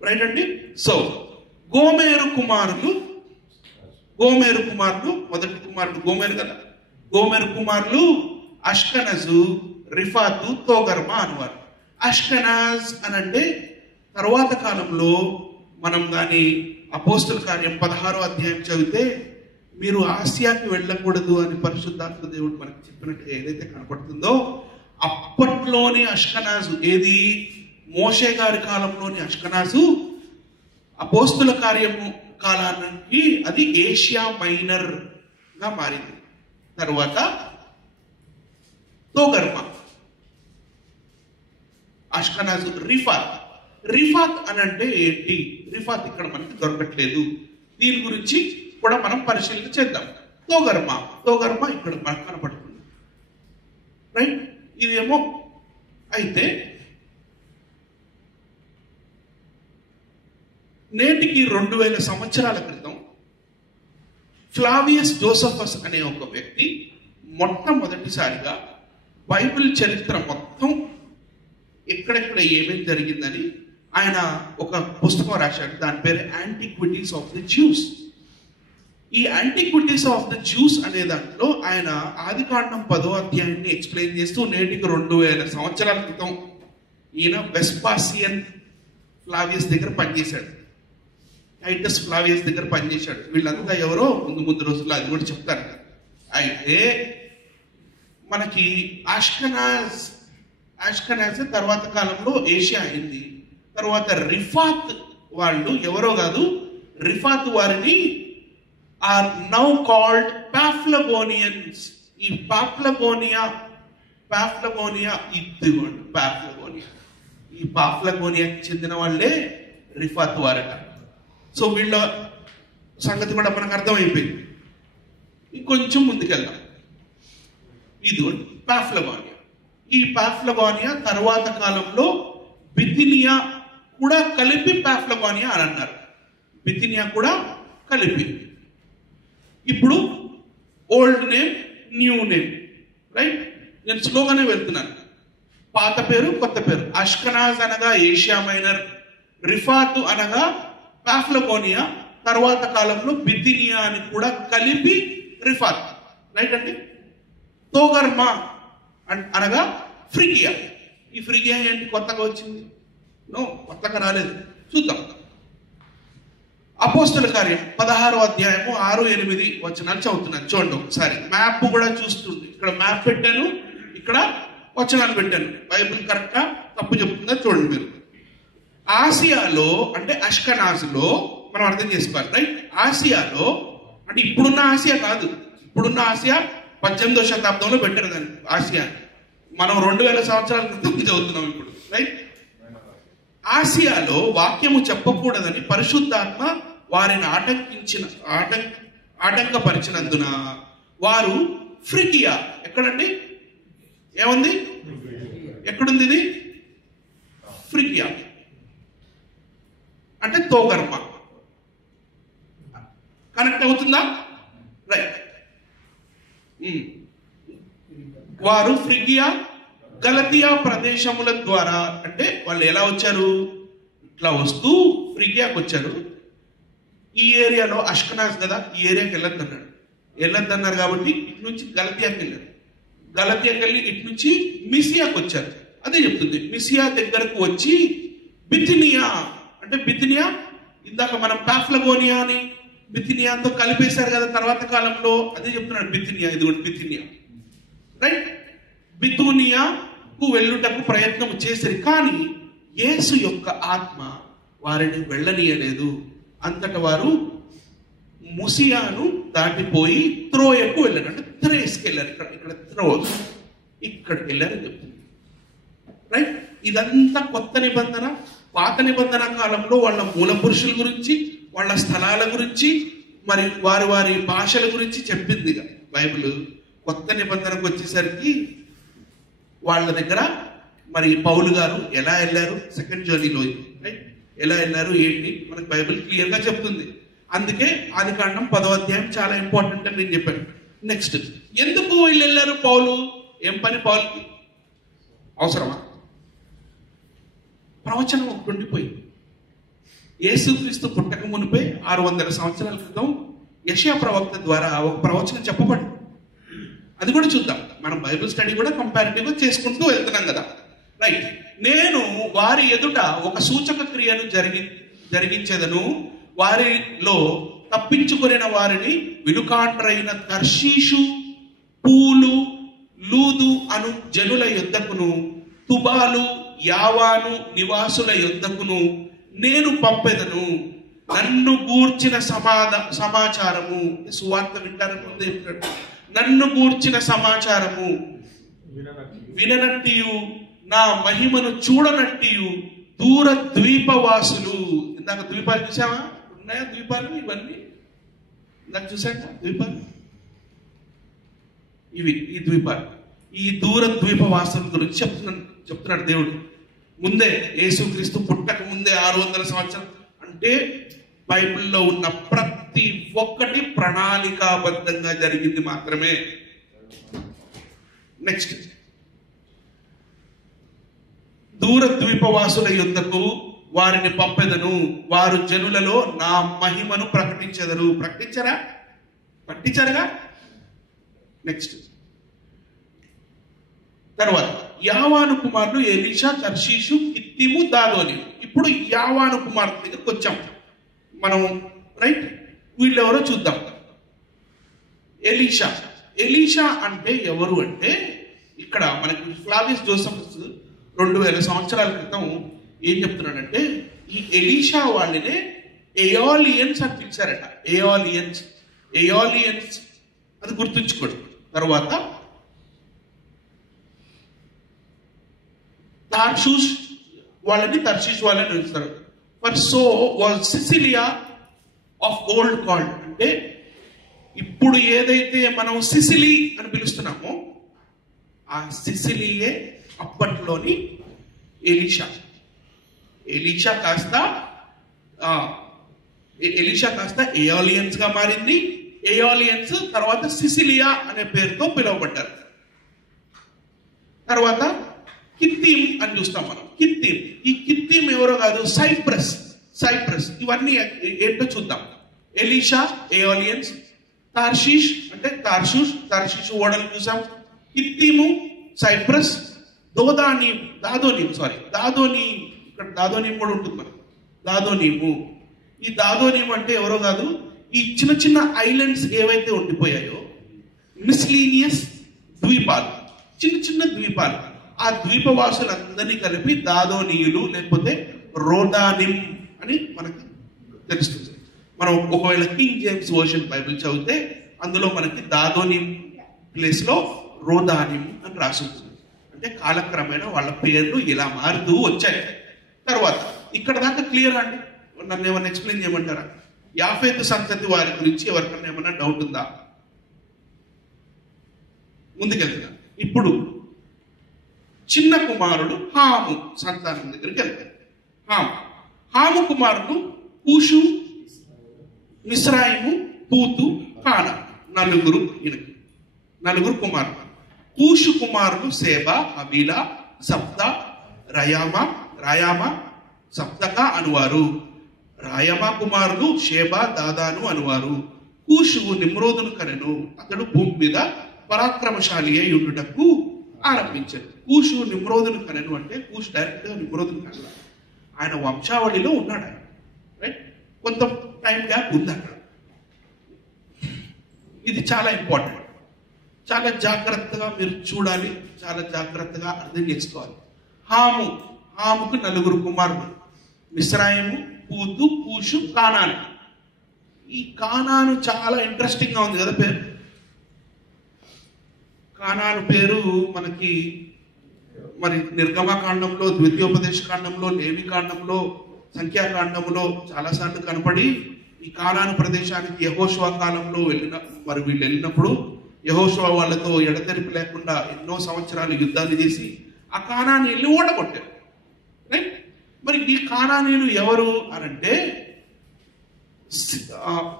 రైట్ అండి. సో గోమేరు కుమారులు, మొదటి కుమారుడు గోమేరు కదా. గోమేరు కుమారులు అష్కనజు, రిఫాతు, తోగర్మ అనేవారు. అష్కనాజ్ అని అంటే తర్వాత కాలంలో మనం దాని అపోస్తుల కార్యం 16వ అధ్యాయం చదివితే మీరు ఆసియాకి వెళ్ళకూడదు అని పరిశుద్ధాత్మ దేవుడు మనకి చెప్పినట్టుగా ఏదైతే కనపడుతుందో అప్పట్లోని అష్కనాజు, ఏది మోషే గారి కాలంలోని అష్కనాజు అపోస్తుల కార్యము కాలానికి అది ఏషియా మైనర్ గా మారింది. తర్వాత తోగర్మ, అష్కనాజు, రిఫాత్ అని అంటే ఏంటి? రిఫాత్ ఇక్కడ మనకి దొరకట్లేదు. దీని గురించి కూడా మనం పరిశీలన చేద్దాం. తోగర్మ ఇక్కడ మనకు కనపడుతుంది. రైట్. ఇదేమో అయితే నేటికి 2000 సంవత్సరాల క్రితం ఫ్లావియస్ జోసఫస్ అనే ఒక వ్యక్తి మొట్టమొదటిసారిగా బైబిల్ చరిత్ర మొత్తం ఎక్కడెక్కడ ఏమేమి జరిగిందని ఆయన ఒక పుస్తకం రాశాడు. దాని పేరు యాంటిక్విటీస్ ఆఫ్ ది జ్యూస్. ఈ యాంటిక్విటీస్ ఆఫ్ ది జ్యూస్ అనే దాంట్లో ఆయన ఆదికాండం 10వ అధ్యాయాన్ని ఎక్స్ప్లెయిన్ చేస్తూ నేటికి 2000 సంవత్సరాల క్రితం ఈయన వెస్పాసియన్ ఫ్లావియస్ దగ్గర పనిచేశాడు, టైటస్ ఫ్లావియస్ దగ్గర పనిచేశాడు. వీళ్ళంతా ఎవరో ముందు రోజుల్లో అది కూడా చెప్తారు. అయితే మనకి ఆష్కనాజ్ తర్వాత కాలంలో ఏషియా అయింది. తర్వాత రిఫాత్ వాళ్ళు ఎవరో కాదు, రిఫాత్ వారిని ఆర్ నౌ కాల్డ్ పాఫ్లగోనియన్స్. ఈ పాఫ్లగోనియా ఈ పాఫ్లగోనియాకి చెందిన వాళ్ళే రిఫాత్ వారట. సో వీళ్ళ సంగతి కూడా మనకు అర్థమైపోయింది. ఇంకొంచెం ముందుకెళ్దాం. ఇది పాఫ్లగోనియా. ఈ పాఫ్లగోనియా తర్వాత కాలంలో బిథినియా కూడా కలిపి పాఫ్లగోనియా అని అన్నారు. బిథినియా కూడా కలిపి. ఇప్పుడు old name, new name. Right. నేను స్లోగానే వెళ్తున్నాను. పాత పేరు, కొత్త పేరు. అష్కనాజ్ అనగా ఏషియా మైనర్, రిఫాతు అనగా పాఫ్లగోనియా, తర్వాత కాలంలో బిథినియా అని కూడా కలిపి రిఫాత్. రైట్ అండి. తోగర్మ అనగా ఫ్రిగియా. ఈ ఫ్రిగియా ఏంటి? కొత్తగా వచ్చింది? నో, కొత్తగా రాలేదు. చూద్దాం. అపోస్తుల కార్యం 16వ అధ్యాయము 6-8 వచనాలు చదువుతున్నాను. చూడండి ఒకసారి. మ్యాప్ కూడా చూస్తుంది. ఇక్కడ మ్యాప్ పెట్టాను, ఇక్కడ వచనాలు పెట్టాను. బైబిల్ కరెక్టా తప్పు చెప్తుందా చూడండి మీరు. ఆసియాలో అంటే అష్కనాజ్లో మనం అర్థం చేసుకోవాలి. రైట్. ఆసియాలో అంటే ఇప్పుడున్న ఆసియా కాదు. ఇప్పుడున్న ఆసియా 18వ శతాబ్దంలో పెట్టారు దాన్ని ఆసియా. మనం 2000 సంవత్సరాల క్రితం చదువుతున్నాం ఇప్పుడు. రైట్. ఆసియాలో వాక్యము చెప్పకూడదని పరిశుద్ధాత్మ వారిని ఆటంకపరిచినందున వారు ఫ్రిగియా, ఎక్కడండి? ఏముంది? ఎక్కడుంది ఇది? ఫ్రిగియా అంటే తోగర్మ. కనెక్ట్ అవుతుందా? రైట్. వారు ఫ్రిగియా, గలతియా ప్రదేశముల ద్వారా, అంటే వాళ్ళు ఎలా వచ్చారు? ఇట్లా వస్తూ ఫ్రిగియాకి వచ్చారు. ఈ ఏరియాలో అష్కనాజ్ కదా, ఈ ఏరియాకి వెళ్ళొద్దన్నారు కాబట్టి ఇటు నుంచి గలతియాకి వెళ్ళారు. గలతియాకి వెళ్ళి ఇటు నుంచి మిసియాకి వచ్చారు. అదే చెప్తుంది. మిసియా దగ్గరకు వచ్చి బిథినియా, అంటే బిథినియా ఇందాక మనం పాఫ్లగోనియా అని బిథినియాతో కలిపేశారు కదా తర్వాత కాలంలో, అదే చెప్తున్నాడు బిథినియా. ఇది కూడా బిథినియా. రైట్. బిథూనియాకు వెళ్ళుటకు ప్రయత్నం చేశారు. కానీ యేసు యొక్క ఆత్మ వారిని వెళ్ళనీయలేదు. అంతట వారు ముసియాను దాటిపోయి త్రోయకు వెళ్ళారు. అంటే త్రేస్కి వెళ్ళారు. ఇక్కడ త్రో ఇక్కడికి వెళ్ళారు చెప్తుంది. రైట్. ఇదంతా కొత్త నిబంధన. పాత నిబంధన కాలంలో వాళ్ళ మూల పురుషుల గురించి, వాళ్ళ స్థలాల గురించి, మరి వారి వారి భాషల గురించి చెప్పింది బైబిల్. కొత్త నిబంధనకు వచ్చేసరికి వాళ్ళ దగ్గర మరి పౌలు గారు ఎలా వెళ్ళారు, సెకండ్ జర్నీలో రైట్ ఎలా వెళ్ళారు ఏంటి మనకు బైబిల్ క్లియర్గా చెప్తుంది. అందుకే ఆదికాండం 10వ అధ్యాయం చాలా ఇంపార్టెంట్ అని నేను చెప్పాను. నెక్స్ట్, ఎందుకు వీళ్ళు వెళ్ళారు? పౌలు ఏం పని పౌలుకి? అవసరమా? ప్రవచనం ఒకటి ఉండిపోయింది. యేసుక్రీస్తు పుట్టక మునిపే 600 సంవత్సరాల క్రితం యెషయా ప్రవక్త ద్వారా ఒక ప్రవచనం చెప్పబడింది. అది కూడా చూద్దాం. మనం బైబిల్ స్టడీ కూడా కంపారిటివ్గా చేసుకుంటూ వెళ్తున్నాం కదా. రైట్. నేను వారి ఎదుట ఒక సూచక క్రియను జరిగించేదను, వారిలో తప్పించుకొనిన వారిని వినుకాండ్రైన తర్షీషు, పూలు, లూదు అను జనుల యొద్దకును, తుబాలు, యావాను నివాసుల యొద్దకును నేను పంపెదను. నన్ను గూర్చిన సమాచారము, సువార్త వింటారని ముందే చెప్పాడు. నన్ను గూర్చిన సమాచారము విననట్టియు, నా మహిమను చూడనట్టియు దూర ద్వీపవాసులు. ఇందాక ద్వీపాలు చూసావా? ఉన్నాయా ద్వీపాలు? ఇవన్నీ ఇందాక చూసాక ద్వీపాలు ఇవి. ఈ ద్వీపాలు, ఈ దూర ద్వీపవాసుల గురించి చెప్తున్నాడు దేవుడు. ముందే యేసుక్రీస్తు పుట్టక ముందే 600 సంవత్సరం అంటే బైబిల్లో ఉన్న ప్రతి ఒక్కటి ప్రణాళికాబద్ధంగా జరిగింది మాత్రమే. నెక్స్ట్, దూర ద్వీపవాసుల యొద్దకు వారిని పంపెదను, వారు జనులలో నా మహిమను ప్రకటించెదరు. ప్రకటించరా? పట్టించారుగా. నెక్స్ట్, తర్వాత యావాను కుమారులు ఎలీషా, తర్షీషు, కిత్తీము, దాదోని. ఇప్పుడు యావాను కుమారుల దగ్గరకు వచ్చాం మనం. రైట్. వీళ్ళెవరో చూద్దాం. ఎలీషా. ఎలీషా అంటే ఎవరు అంటే, ఇక్కడ మనకి ఫ్లావియస్ జోసెఫస్ 2000 సంవత్సరాల క్రితం ఏం చెప్తున్నాడంటే, ఈ ఎలీషా వాళ్ళనే ఎయాలియన్స్ అని పిలిచారట. ఎయాలియన్స్ అది గుర్తుంచుకోండి. తర్వాత తార్షూష్ వాళ్ళని తర్షీష్ వాళ్ళని పిలుస్తారు. But so was Cecilia of old called. అంటే ఇప్పుడు ఏదైతే మనం సిసిలి అని పిలుస్తున్నామో ఆ సిసిలియే అప్పట్లోని ఎలీషా. ఎలీషా కాస్త ఎయాలియన్స్ గా మారింది. ఎయాలియన్స్ తర్వాత సిసిలియా అనే పేరుతో పిలువబడ్డారు. తర్వాత కిత్తీం అని చూస్తాం మనం. కిత్తీం, ఈ కిత్తీం ఎవరో కాదు, సైప్రస్. ఇవన్నీ ఏంటో చూద్దాం. ఎలీషా ఎయాలియన్స్, తార్షీష్ అంటే తార్షీష్ ఓడలు చూసాం. కిత్తీము సైప్రస్, దాదోనీం ఇక్కడ దాదోనీం కూడా ఉంటుంది మనకి. ఈ దాదోనీం అంటే ఎవరో కాదు, ఈ చిన్న చిన్న ఐలాండ్స్ ఏవైతే ఉండిపోయాయో, మిస్లీనియస్ ద్వీపాలు, చిన్న ద్వీపాలు, ఆ ద్వీపవాసులందరినీ కలిపి దాదోనీయులు లేకపోతే రోదానిం అని మనకి తెలుస్తుంది. మనం ఒకవేళ కింగ్ జేమ్స్ వర్షన్ బైబిల్ చదివితే అందులో మనకి దాదోనిం ప్లేస్ లో రోదానిం అని రాసి ఉంటుంది. అంటే కాలక్రమేణా వాళ్ళ పేర్లు ఇలా మారుతూ వచ్చాయి. తర్వాత ఇక్కడ దాకా క్లియర్ అండి? నన్ను ఏమన్నా ఎక్స్ప్లెయిన్ చేయమంటారా? యాఫేతు సంతతి వారి గురించి ఎవరికన్నా ఏమన్నా డౌట్ ఉందా? ముందుకెళ్తున్నా. ఇప్పుడు చిన్న కుమారుడు హాము సంతానం దగ్గరికి వెళ్తారు. హాము కుమారుడు కూషు, మిస్రాయిము, పూతు, కాన. నలుగురు కుమారుడు. కూషు కుమారుడు సేబా, హబీలా, సప్త, రాయామ, సప్తక అనువారు. రాయమ కుమారుడు షేబా, దాదాను అనువారు. కూషు నిమ్రోదును కనెను, అతడు భూమి మీద పరాక్రమశాలి అయి ఉండుటకు ఆరంభించాడు. కూషు నిమ్రోదును కనెను అంటే కూషు డైరెక్ట్ గా నిమ్రోదును కనల, ఆయన వంశావళిలో ఉన్నాడు ఆయన. రైట్. కొంత టైం గ్యాప్ ఉంది అక్కడ. ఇది చాలా ఇంపార్టెంట్. చాలా జాగ్రత్తగా మీరు చూడాలి, చాలా జాగ్రత్తగా అర్థం చేసుకోవాలి. హాముకు 4 కుమారులు, మిస్రాయిము, పూతు, కూషు, కానాను. ఈ కానాను చాలా ఇంట్రెస్టింగ్ గా ఉంది కదా పేరు. కానాను పేరు మనకి మరి నిర్గమకాండంలో, ద్వితీయోపదేశ కాండంలో, లేవి కాండంలో, సంఖ్యాకాండంలో చాలాసార్లు కనపడి ఈ కానాను ప్రదేశానికి యెహోషువ కాలంలో వీళ్ళు వెళ్ళినప్పుడు యెహోషువ వాళ్ళతో ఎడతెరిపి లేకుండా ఎన్నో సంవత్సరాలు యుద్ధాన్ని చేసి ఆ కానానీయుల్ని ఓడగొట్టారు. రైట్. మరి ఈ కానానీయులు ఎవరు అనంటే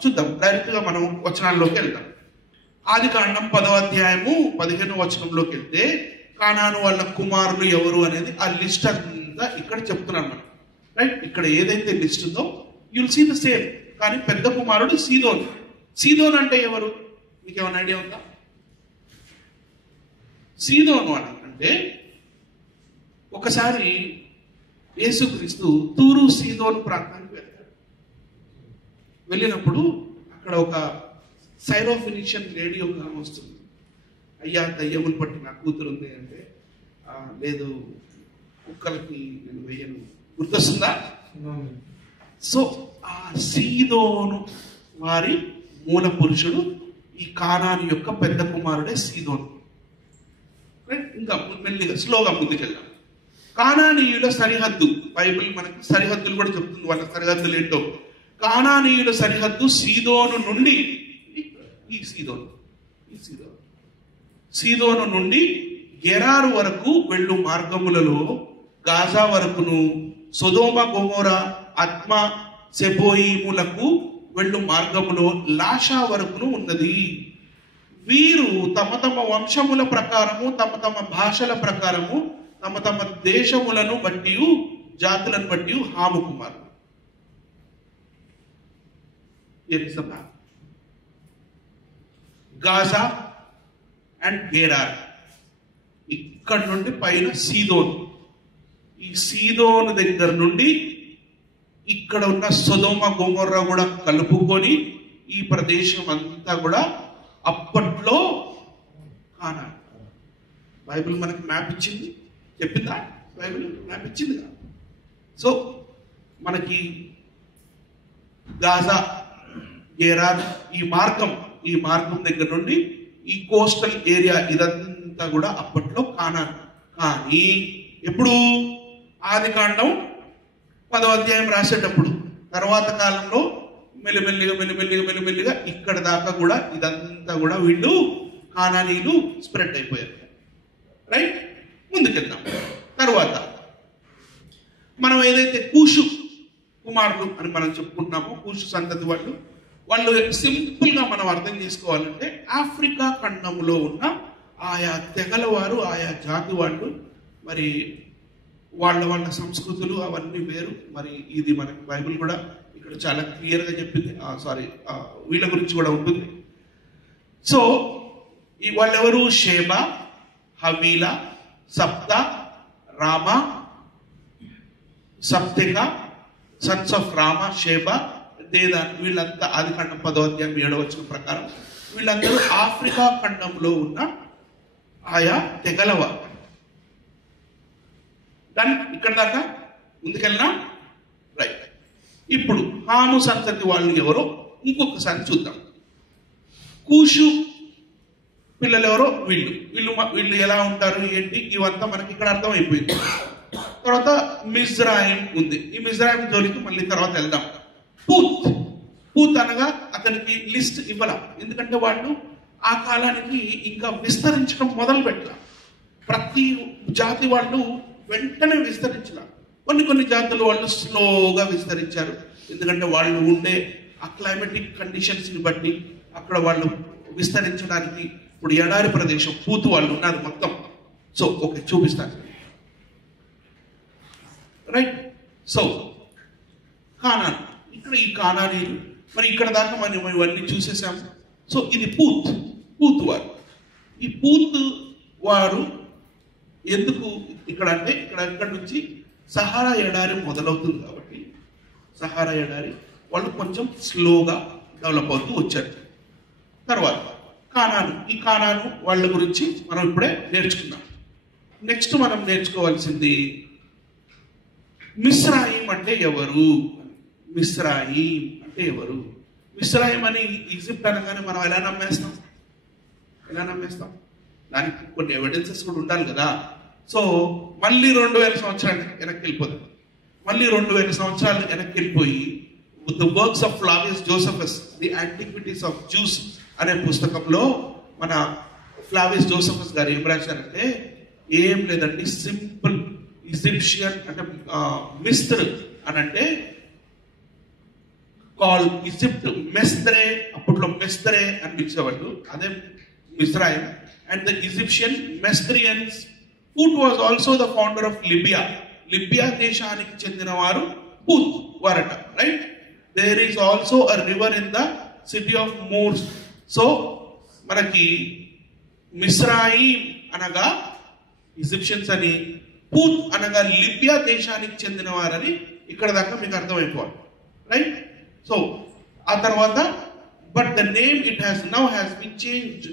చూద్దాం, డైరెక్ట్ గా మనం వచనాల్లోకి వెళ్దాం. ఆదికాండం 10వ అధ్యాయము 15వ వచనంలోకి వెళ్తే కానాను వాళ్ళ కుమారులు ఎవరు అనేది ఆ లిస్ట్ అంతా ఇక్కడ చెప్తున్నాను మనం. రైట్. ఇక్కడ ఏదైతే లిస్ట్ ఉందో యుల్ సీ ద సేమ్. కానీ పెద్ద కుమారుడు సీదోన్. సీదోన్ అంటే ఎవరు? మీకు ఏమైనా ఐడియా ఉందా? సీదోన్ అంటే ఒకసారి యేసుక్రీస్తు తూరు సీదోన్ ప్రాంతానికి వెళ్తాడు. వెళ్ళినప్పుడు అక్కడ ఒక సైరోఫినిషియన్ లేడీ ఒక వస్తుంది. అయ్యా, దయ్యములు పట్టి నా కూతురు ఉంది అంటే, లేదు కుక్కలకి నేను వెయ్యను. గుర్తొస్తుందా? సో ఆ సీదోను వారి మూల పురుషుడు ఈ కానాను యొక్క పెద్ద కుమారుడే సీదోను. ఇంకా మెల్లిగా స్లోగా ముందుకెళ్దాం. కానానీయుల సరిహద్దు, బైబిల్ మనకి సరిహద్దులు కూడా చెప్తుంది. వాళ్ళ సరిహద్దులు ఏంటో. కానానీయుల సరిహద్దు సీదోను నుండి సీదోను నుండి గెరారు వరకు వెళ్ళు మార్గములలో గాజా వరకును, సొదొమ గొమొరా, అద్మా సెబోయిములకు వెళ్ళు మార్గములో లాషా వరకును ఉన్నది. వీరు తమ తమ వంశముల ప్రకారము, తమ తమ భాషల ప్రకారము, తమ తమ దేశములను బట్టి, జాతులను బట్టి హాము కుమారులు. గాజా అండ్ గెరార్, ఇక్కడ నుండి పైన సీదోను. ఈ సీదోను దగ్గర నుండి ఇక్కడ ఉన్న సొదొమ గొమొర్రా కూడా కలుపుకొని ఈ ప్రదేశం అంతా కూడా అప్పట్లో కానాను. బైబిల్ మనకి మ్యాప్ ఇచ్చింది, చెప్పిందా? బైబిల్ మ్యాప్ ఇచ్చింది కదా. సో మనకి గాజా, గెరార్ ఈ మార్గం దగ్గర నుండి ఈ కోస్టల్ ఏరియా ఇదంతా కూడా అప్పట్లో కానాను. కానీ ఎప్పుడు ఆదికాండం 10వ అధ్యాయం రాసేటప్పుడు తర్వాత కాలంలో మెల్లిమెల్లిగా ఇక్కడ దాకా కూడా ఇదంతా కూడా వీళ్ళు కానానీయులు స్ప్రెడ్ అయిపోయారు. రైట్. ముందుకెళ్దాం. తర్వాత మనం ఏదైతే కూషు కుమారులు అని మనం చెప్పుకుంటున్నామో, కూషు సంతతి వాళ్ళు సింపుల్ గా మనం అర్థం చేసుకోవాలంటే ఆఫ్రికా ఖండంలో ఉన్న ఆయా తెగల వారు, ఆయా జాతి వాళ్ళు, మరి వాళ్ళ సంస్కృతులు అవన్నీ వేరు. మరి ఇది మనకి బైబిల్ కూడా ఇక్కడ చాలా క్లియర్ గా చెప్పింది. వీళ్ళ గురించి కూడా ఉంటుంది. సో ఈ వాళ్ళెవరు? Sheba, Havilah, Sabtah, Raamah, Sabtechah, sons of Raamah, Sheba, Dedan. వీళ్ళంతా ఆదికాండం 10వ అధ్యాయం 7వ వచనం ప్రకారం వీళ్ళందరూ ఆఫ్రికా ఖండంలో ఉన్న ఆయా తెగలవారు. దాన్ని ఇక్కడ దాకా ముందుకెళ్ళినా. రైట్. ఇప్పుడు హాము సంతతి వాళ్ళు ఎవరో ఇంకొకసారి చూద్దాం. కూషు పిల్లలు ఎవరో వీళ్ళు ఎలా ఉంటారు ఏంటి ఇవంతా మనకి ఇక్కడ అర్థమైపోయింది. తర్వాత మిజ్రాయిం ఉంది. ఈ మిజ్రాయిం జోలికి మళ్ళీ తర్వాత వెళ్దాం. పూత్ అనగా అతనికి లిస్ట్ ఇవ్వాల, ఎందుకంటే వాళ్ళు ఆ కాలానికి ఇంకా విస్తరించడం మొదలు పెట్టాల. ప్రతి జాతి వాళ్ళు వెంటనే విస్తరించాల. కొన్ని జాతులు వాళ్ళు స్లోగా విస్తరించారు, ఎందుకంటే వాళ్ళు ఉండే ఆ క్లైమేటిక్ కండిషన్స్ ని బట్టి అక్కడ వాళ్ళు విస్తరించడానికి. ఇప్పుడు ఎడారి ప్రదేశం, పూతు వాళ్ళు ఉన్నారు మొత్తం. సో ఓకే, చూపిస్తాను. రైట్. సో కానాన్, ఇక్కడ ఈ కానానీయులు, మరి ఇక్కడ దాకా మనం ఇవన్నీ చూసేసాము. సో ఇది పూత్ వారు. ఈ పూత్ వారు ఎందుకు ఇక్కడ అంటే ఇక్కడ నుంచి సహారా ఎడారి మొదలవుతుంది కాబట్టి సహారా ఎడారి వాళ్ళు కొంచెం స్లోగా డెవలప్ అవుతూ వచ్చారు. తర్వాత ఈ కానాను వాళ్ళ గురించి మనం ఇప్పుడే నేర్చుకున్నాం. నెక్స్ట్ మనం నేర్చుకోవాల్సింది మిస్రాయిం అంటే ఎవరు. మిస్రాయిం అంటే ఎవరు? మిస్రాయిం అని ఈజిప్ట్ అనగానే మనం ఎలా నమ్మేస్తాం? దానికి కొన్ని ఎవిడెన్సెస్ కూడా ఉండాలి కదా. సో మళ్ళీ 2000 సంవత్సరాలు వెనక్కి వెళ్ళిపోతుంది. మళ్ళీ 2000 సంవత్సరాలు వెనక్కి వెళ్ళిపోయి the works of Flavius Josephus the antiquities of juice అనే పుస్తకంలో మన ఫ్లావియస్ జోసెఫస్ గారు ఏం రాశారంటే, ఏం లేదండి, సింపుల్ ఈజిప్షియన్ అంటే మిస్ర్ అని అంటే కాల్ ఈజిప్ట్ మెస్త్రే, అప్పట్లో మెస్త్రే అని పిలిచేవాళ్ళు, అదే మిస్రాయిం. అండ్ ద ఈజిప్షియన్ మెస్త్రియన్స్ Put was also the founder of Libya దేశానికి చెందిన వారు పూత్ వారట, right? There is also a river in the city of Moors. So మనకి మిస్రాయిం అనగా ఈజిప్షియన్స్ అని, పూత్ అనగా లిబియా దేశానికి చెందిన వారని ఇక్కడ దాకా మీకు అర్థమైపోవాలి, రైట్? సో ఆ తర్వాత but the name it has now has been changed,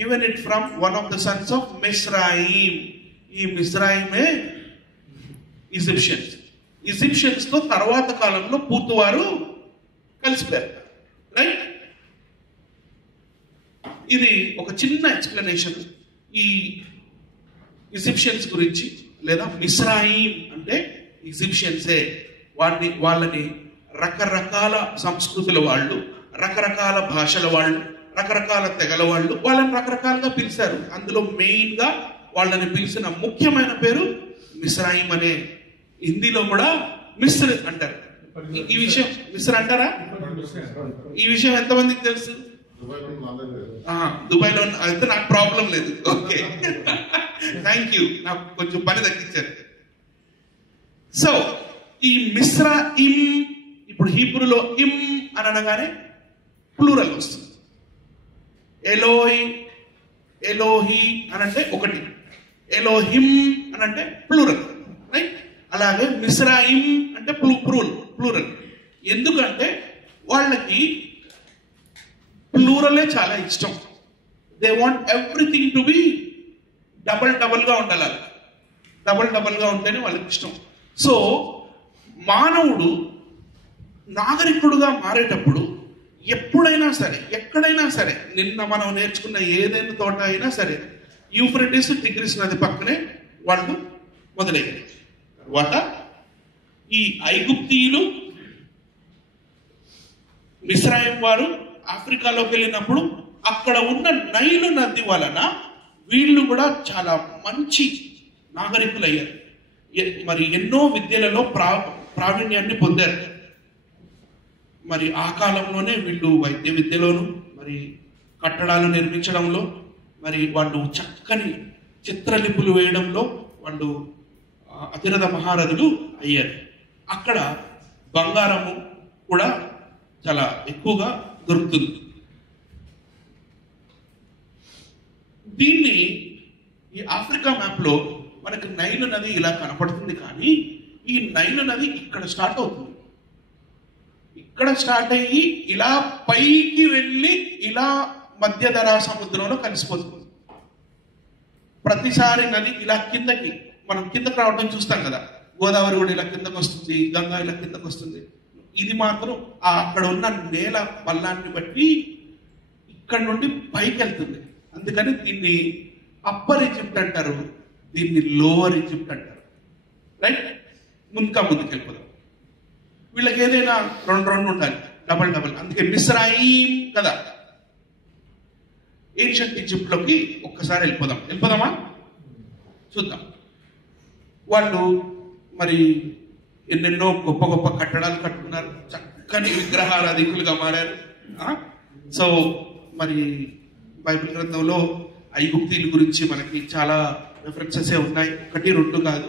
given it from one of the sons of Mizraim. ఈ మిస్రాయిమే ఈజిప్షియన్స్ తో తర్వాత కాలంలో పూత్ వారు కలిసిపోయారు, రైట్? ఇది ఒక చిన్న ఎక్స్ప్లెనేషన్ ఈ ఈజిప్షియన్స్ గురించి, లేదా మిస్రాయిం అంటే ఈజిప్షియన్సే. వాళ్ళని రకరకాల సంస్కృతుల వాళ్ళు, రకరకాల భాషల వాళ్ళు, రకరకాల తెగల వాళ్ళు వాళ్ళని రకరకాలుగా పిలిచారు. అందులో మెయిన్ గా వాళ్ళని పిలిచిన ముఖ్యమైన పేరు మిస్రాయిం అనే. హిందీలో కూడా మిస్ర్ అంటారు. ఈ విషయం మిస్ర్ అంటారా? ఈ విషయం ఎంతమందికి తెలుసు? దుబాయ్లో అయితే నాకు ప్రాబ్లం లేదు. ఓకే, థ్యాంక్ యూ, నాకు కొంచెం పని తగ్గించారు. సో ఈ మిస్రాయిం ఇప్పుడు హీబ్రూలో ఇమ్ అని అనగానే ప్లూరల్ వస్తుంది. ఎలోహి అని అంటే ఒకటి, ఎలోహిం అని అంటే ప్లూరల్, రైట్? అలాగే మిస్రాయిం అంటే ప్లూరల్. ఎందుకంటే వాళ్ళకి ప్లూరలే చాలా ఇష్టం. They want everything to be double గా ఉండాలి. డబల్ గా ఉంటేనే వాళ్ళకి ఇష్టం. సో మానవుడు నాగరికుడుగా మారేటప్పుడు ఎప్పుడైనా సరే, ఎక్కడైనా సరే, నిన్న మనం నేర్చుకున్న ఏదైనా తోట అయినా సరే, యూఫ్రటీస్ టిగ్రిస్ నది పక్కనే వాళ్ళు మొదలయ్యారు. తర్వాత ఈ ఐగుప్తీయులు, మిస్రాయిం వారు ఆఫ్రికాలోకి వెళ్ళినప్పుడు అక్కడ ఉన్న నైలు నది వలన వీళ్ళు కూడా చాలా మంచి నాగరికులు అయ్యారు. మరి ఎన్నో విద్యలలో ప్రావీణ్యాన్ని పొందారు. మరి ఆ కాలంలోనే వీళ్ళు వైద్య విద్యలోను, మరి కట్టడాలు నిర్మించడంలో, మరి వాళ్ళు చక్కని చిత్రలిపులు వేయడంలో వాళ్ళు అతిరథ మహారథులు అయ్యారు. అక్కడ బంగారము కూడా చాలా ఎక్కువగా దొరుకుతుంది. దీన్ని ఈ ఆఫ్రికా మ్యాప్ లో మనకి నైలు నది ఇలా కనపడుతుంది, కానీ ఈ నైలు నది ఇక్కడ స్టార్ట్ అవుతుంది. ఇక్కడ స్టార్ట్ అయ్యి ఇలా పైకి వెళ్ళి ఇలా మధ్యధరా సముద్రంలో కలిసిపోతుంది. ప్రతిసారి నది ఇలా కిందకి, మనం కిందకి రావడం చూస్తాం కదా, గోదావరి కూడా ఇలా కిందకు వస్తుంది, గంగా ఇలా కిందకు వస్తుంది. ఇది మాత్రం అక్కడ ఉన్న నేల బల్లాన్ని బట్టి ఇక్కడ నుండి పైకి వెళ్తుంది. అందుకని దీన్ని అప్పర్ ఈజిప్ట్ అంటారు, దీన్ని లోవర్ ఈజిప్ట్ అంటారు, రైట్? ముందుకు వెళ్ళిపోదాం. వీళ్ళకి ఏదైనా రెండు ఉండాలి, డబల్. అందుకే మిస్రాయిం కదా. ఏన్షియంట్ ఈజిప్ట్ లోకి ఒక్కసారి వెళ్ళిపోదామా? చూద్దాం. వాళ్ళు మరి ఎన్నెన్నో గొప్ప గొప్ప కట్టడాలు కట్టుకున్నారు, చక్కని విగ్రహారాధికులుగా మారారు. సో మరి బైబిల్ గ్రంథంలో ఐగుప్తీయుల గురించి మనకి చాలా రెఫరెన్సెస్ ఉన్నాయి, 1, 2 కాదు.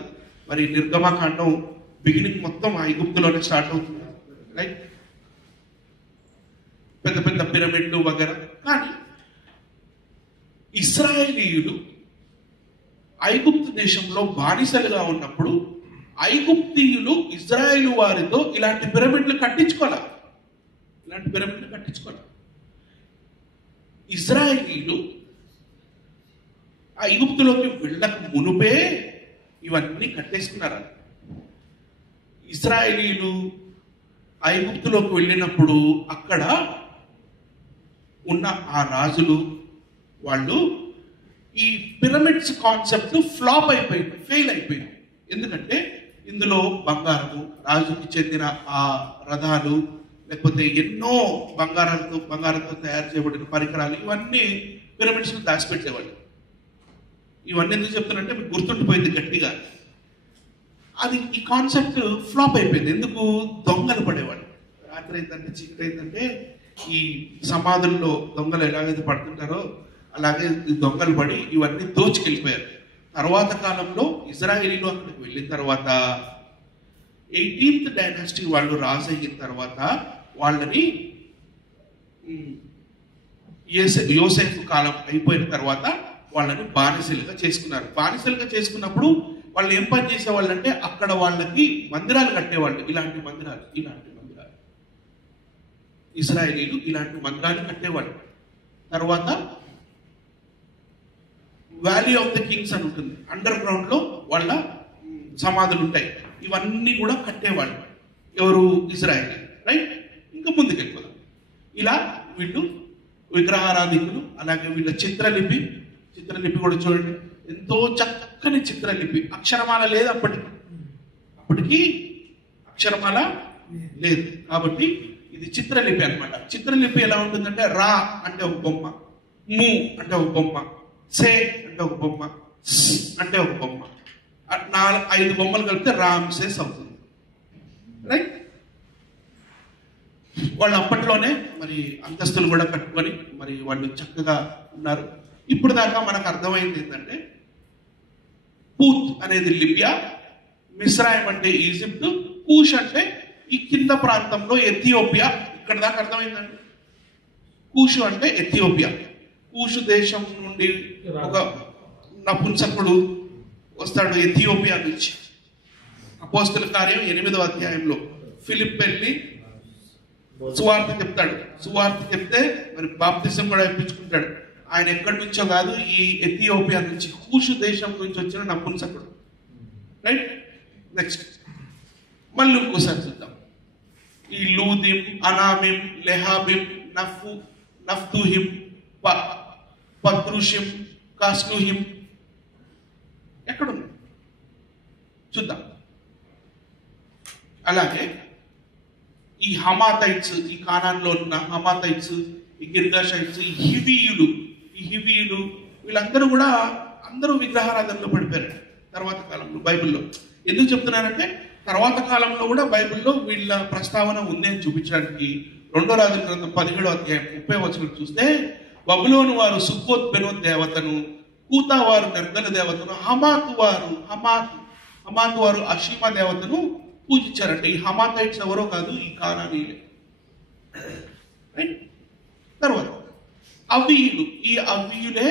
మరి నిర్గమకాండం బిగినింగ్ మొత్తం ఐగుప్తులోనే స్టార్ట్ అవుతుంది, రైట్? పెద్ద పెద్ద పిరమిడ్లు వగైరా. కానీ ఇశ్రాయేలీయులు ఐగుప్తు దేశంలో బానిసలుగా ఉన్నప్పుడు ఐగుప్తీయులు ఇజ్రాయేలు వారితో ఇలాంటి పిరమిడ్లు కట్టించుకోవాలి. ఇజ్రాయేలీయులు ఐగుప్తులోకి వెళ్ళక మునుపే ఇవన్నీ కట్టేసుకున్నారు. ఇజ్రాయేలీయులు ఐగుప్తులోకి వెళ్ళినప్పుడు అక్కడ ఉన్న ఆ రాజులు వాళ్ళు ఈ పిరమిడ్స్ కాన్సెప్ట్ ఫ్లాప్ అయిపోయింది, ఫెయిల్ అయిపోయింది. ఎందుకంటే ఇందులో బంగారము, రాజుకి చెందిన ఆ రథాలు, లేకపోతే ఎన్నో బంగారంతో తయారు చేయబడిన పరికరాలు, ఇవన్నీ పిరమిడ్స్ దాచిపెట్టేవాళ్ళు. ఇవన్నీ ఎందుకు చెప్తానంటే మీకు గుర్తుండిపోయింది గట్టిగా. అది ఈ కాన్సెప్ట్ ఫ్లాప్ అయిపోయింది. ఎందుకు? దొంగలు పడేవాళ్ళు. రాత్రి అయిందంటే, చీకటి అయిందంటే ఈ సమాధుల్లో దొంగలు ఎలాగైతే పడుతుంటారో అలాగే ఈ దొంగలు పడి ఇవన్నీ దోచుకెళ్ళిపోయారు. తర్వాత కాలంలో ఇజ్రాయేలీలు అక్కడికి వెళ్ళిన తర్వాత 18th డైనాసిటీ వాళ్ళు రాజు అయిన తర్వాత వాళ్ళని యోసేపు కాలం అయిపోయిన తర్వాత వాళ్ళని బానిసలుగా చేసుకున్నారు. బానిసలుగా చేసుకున్నప్పుడు వాళ్ళు ఏం పని చేసేవాళ్ళు అంటే అక్కడ వాళ్ళకి మందిరాలు కట్టేవాళ్ళు. ఇలాంటి మందిరాలు ఇజ్రాయేలీలు ఇలాంటి మందిరాలు కట్టేవాళ్ళు. తర్వాత వ్యాలీ ఆఫ్ ద కింగ్స్ అని ఉంటుంది, అండర్ గ్రౌండ్ లో వాళ్ళ సమాధులు ఉంటాయి. ఇవన్నీ కూడా కట్టేవాళ్ళు. ఎవరు? ఇజ్రాయేలీ. రైట్. ఇంకా ముందుకెళ్ళిపోదాం. ఇలా వీళ్ళు విగ్రహారాధికులు. అలాగే వీళ్ళ చిత్రలిపి కూడా చూడండి, ఎంతో చక్కని చిత్రలిపి. అక్షరమాల లేదు అప్పటికి అక్షరమాల లేదు కాబట్టి ఇది చిత్రలిపి అన్నమాట. చిత్రలిపి ఎలా ఉంటుందంటే రా అంటే ఒక బొమ్మ, ము అంటే ఒక బొమ్మ, సే అంటే ఒక బొమ్మ, అంటే ఒక బొమ్మ. 5 బొమ్మలు కలిపితే రామ్సేస్ అవుతుంది. రైట్. వాళ్ళు అప్పట్లోనే మరి అంతస్తులు కూడా కట్టుకొని మరి వాళ్ళు చక్కగా ఉన్నారు. ఇప్పుడు దాకా మనకు అర్థమైంది ఏంటంటే పూత్ అనేది లిబియా, మిస్రాయిం అంటే ఈజిప్ట్, కూష్ అంటే ఈ కింద ప్రాంతంలో ఎథియోపియా. ఇక్కడ దాకా అర్థమైందండి. కూషు అంటే ఎథియోపియా. కూషు దేశం నుండి ఒక నపుంసకుడు వస్తాడు ఎథియోపియా నుంచి. అపోస్తల కార్యం 8వ అధ్యాయంలో ఫిలిప్ వెళ్ళి సువార్త చెప్తాడు. సువార్త చెప్తే మరి బాప్తిసం కూడా ఇప్పించుకుంటాడు. ఆయన ఎక్కడి నుంచో కాదు, ఈ ఎథియోపియా నుంచి, కూషు దేశం నుంచి వచ్చిన నపుంసకుడు. రైట్. నెక్స్ట్ మళ్ళీ ఇంకోసారి చూద్దాం. ఈ లూదిం, అనామిం, లెహాబిం, నఫ్తుహిం, పత్రుషిం, కాస్నుహిం ఎక్కడుంది చూద్దాం. అలాగే ఈ హమాతైట్స్, ఈ కానాన్లో ఉన్న హమాతైట్స్, ఈ గిర్గాషైట్స్, ఈ హివీయులు వీళ్ళందరూ కూడా అందరూ విగ్రహారాధనలో పడిపోయారు తర్వాత కాలంలో బైబిల్లో. ఎందుకు చెప్తున్నానంటే తర్వాత కాలంలో కూడా బైబిల్లో వీళ్ళ ప్రస్తావన ఉంది అని చూపించడానికి 2వ రాజుల గ్రంథం 17వ అధ్యాయం 30వ వచనం చూస్తే బబులోను వారు సుక్కోత్ బెనోత్ దేవతను, కూతా వారు నిర్గల దేవతను, హమాతు వారు అషీమా దేవతను పూజించారంటే ఈ హమాతైట్స్ ఎవరో కాదు, ఈ కానానీయులే. రైట్. తర్వాత అవ్వీయులు, ఈ అవ్వీయులే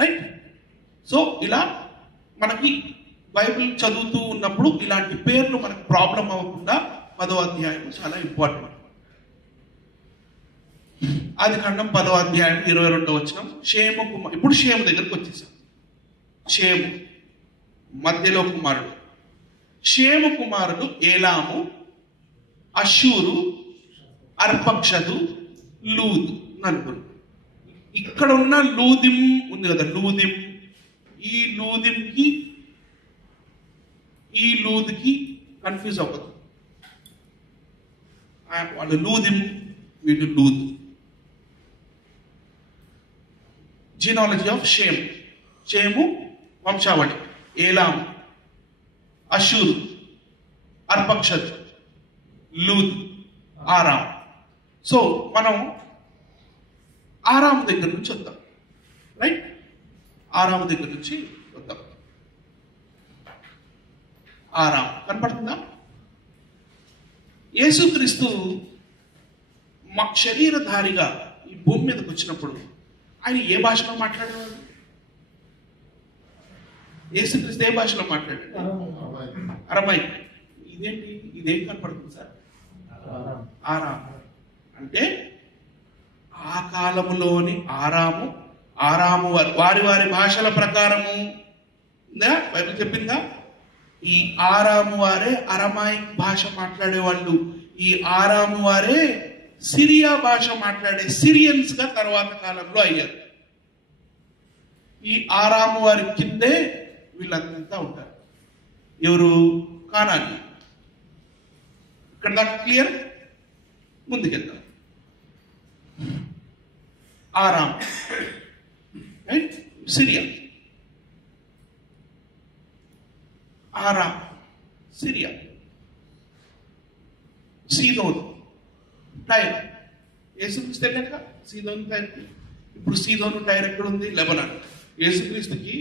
రైట్. సో ఇలా మనకి బైబిల్ చదువుతూ ఉన్నప్పుడు ఇలాంటి పేర్లు మనకు ప్రాబ్లం అవ్వకుండా 10వ అధ్యాయం చాలా ఇంపార్టెంట్. ఆదికాండం 10వ అధ్యాయం 22వ వచనం. ఇప్పుడు షేము దగ్గరకు వచ్చేసాం. షేము మధ్యలో కుమారుడు. షేము కుమారుడు ఏలాము, అషూరు, అర్పక్షదు, లూద్, నలుగురు. ఇక్కడ ఉన్న లూదిం ఉంది కదా, లూదిం, ఈ లూద్కి కన్ఫ్యూజ్ అవ్వదు. వాళ్ళు లూదిం, వీళ్ళు లూద్. జీనాలజీ ఆఫ్ షేము వంశావళి. ఏలాము, అషూరు, అర్పక్షద్, లూద్, ఆరాం. సో మనం ఆరాము దగ్గర నుంచి వద్దాం. రైట్. ఆరాము దగ్గర నుంచి వద్దాం. ఆరాం కనపడుతుందా? యేసుక్రీస్తు శరీరధారిగా ఈ భూమి మీదకి వచ్చినప్పుడు ఆయన ఏ భాషలో మాట్లాడేవాడు? యేసుక్రీస్తు ఏ భాషలో మాట్లాడాడు? అరమైక్. ఇదేం కనపడుతుంది సార్? ఆరాం అంటే ఆ కాలములోని ఆరాము వారి భాషల ప్రకారము బైబిల్ చెప్పిందా? ఈ ఆరాము వారే అరమాయిక్ భాష మాట్లాడేవాళ్ళు, ఈ ఆరాము వారే సిరియా భాష మాట్లాడే సిరియన్స్ గా తర్వాత కాలంలో అయ్యారు. ఈ ఆరాము వారి కిందే వీళ్ళంతా ఉంటారు. ఎవరు? కానాని. ఇక్కడ దాకా క్లియర్? ముందుకెళ్తాం. ఆరామ్ రైట్, సిరియా. ఆరామ్ సిరియా. సీదోన్ టైర్. యేసుక్రీస్తు వెళ్ళాక సీదోన్ టైర్. ఇప్పుడు సీదోను టైర్ ఎక్కడ ఉంది? లెబనాన్. యేసుక్రీస్తుకి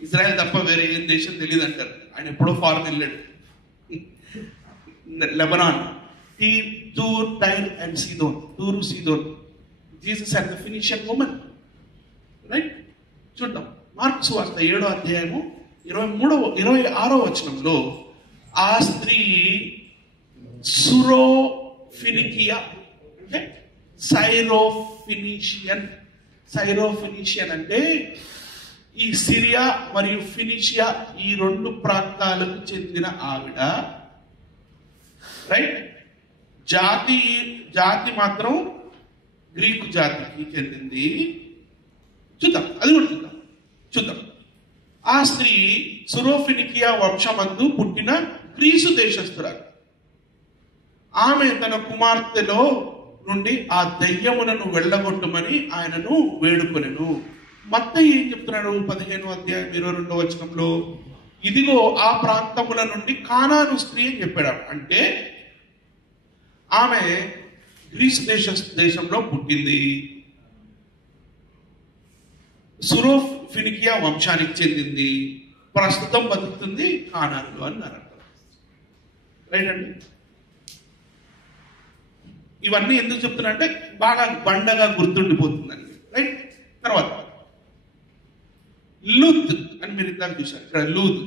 ఇజ్రాయెల్ తప్ప వేరే ఏం దేశం తెలియదు అంటారు. ఆయన ఎప్పుడో ఫారెన్ వెళ్ళాడు. లెబనాన్, టూర్, టైర్ అండ్ సీదోన్. టూరు, Sidon. Jesus and the Phoenician woman. Right, చూద్దాం. మార్కు సువార్త 7వ అధ్యాయము 26వ వచనంలో ఆ స్త్రీ సురోఫినికియా అంటే సైరోఫినిషియన్. సైరోఫినిషియన్ అంటే ఈ సిరియా మరియు ఫినిషియా ఈ 2 ప్రాంతాలకు చెందిన ఆవిడ. రైట్, జాతి మాత్రం గ్రీకు జాతికి చెందింది. చూద్దాం, అది కూడా చూద్దాం. ఆ స్త్రీ సురోఫినికియా వంశమందు పుట్టిన గ్రీసు దేశస్తురాలు. ఆమె తన కుమార్తెలో నుండి ఆ దయ్యములను వెళ్ళగొట్టమని ఆయనను వేడుకొనెను. మత్తయి ఏం చెప్తున్నాడు? 15వ అధ్యాయం 22వ వచనంలో, ఇదిగో ఆ ప్రాంతముల నుండి కానాను స్త్రీ అని చెప్పాడు. అంటే ఆమె గ్రీస్ దేశంలో పుట్టింది, సురోఫినికియా వంశానికి చెందింది, ప్రస్తుతం బతుకుతుంది కానానులో అన్నారు. రైట్ అండి. ఇవన్నీ ఎందుకు చెప్తున్నా అంటే బాగా బండగా గుర్తుండిపోతుందండి. రైట్. తర్వాత లూత్ అని మీరు ఇందాక చూశారు. ఇక్కడ లూత్.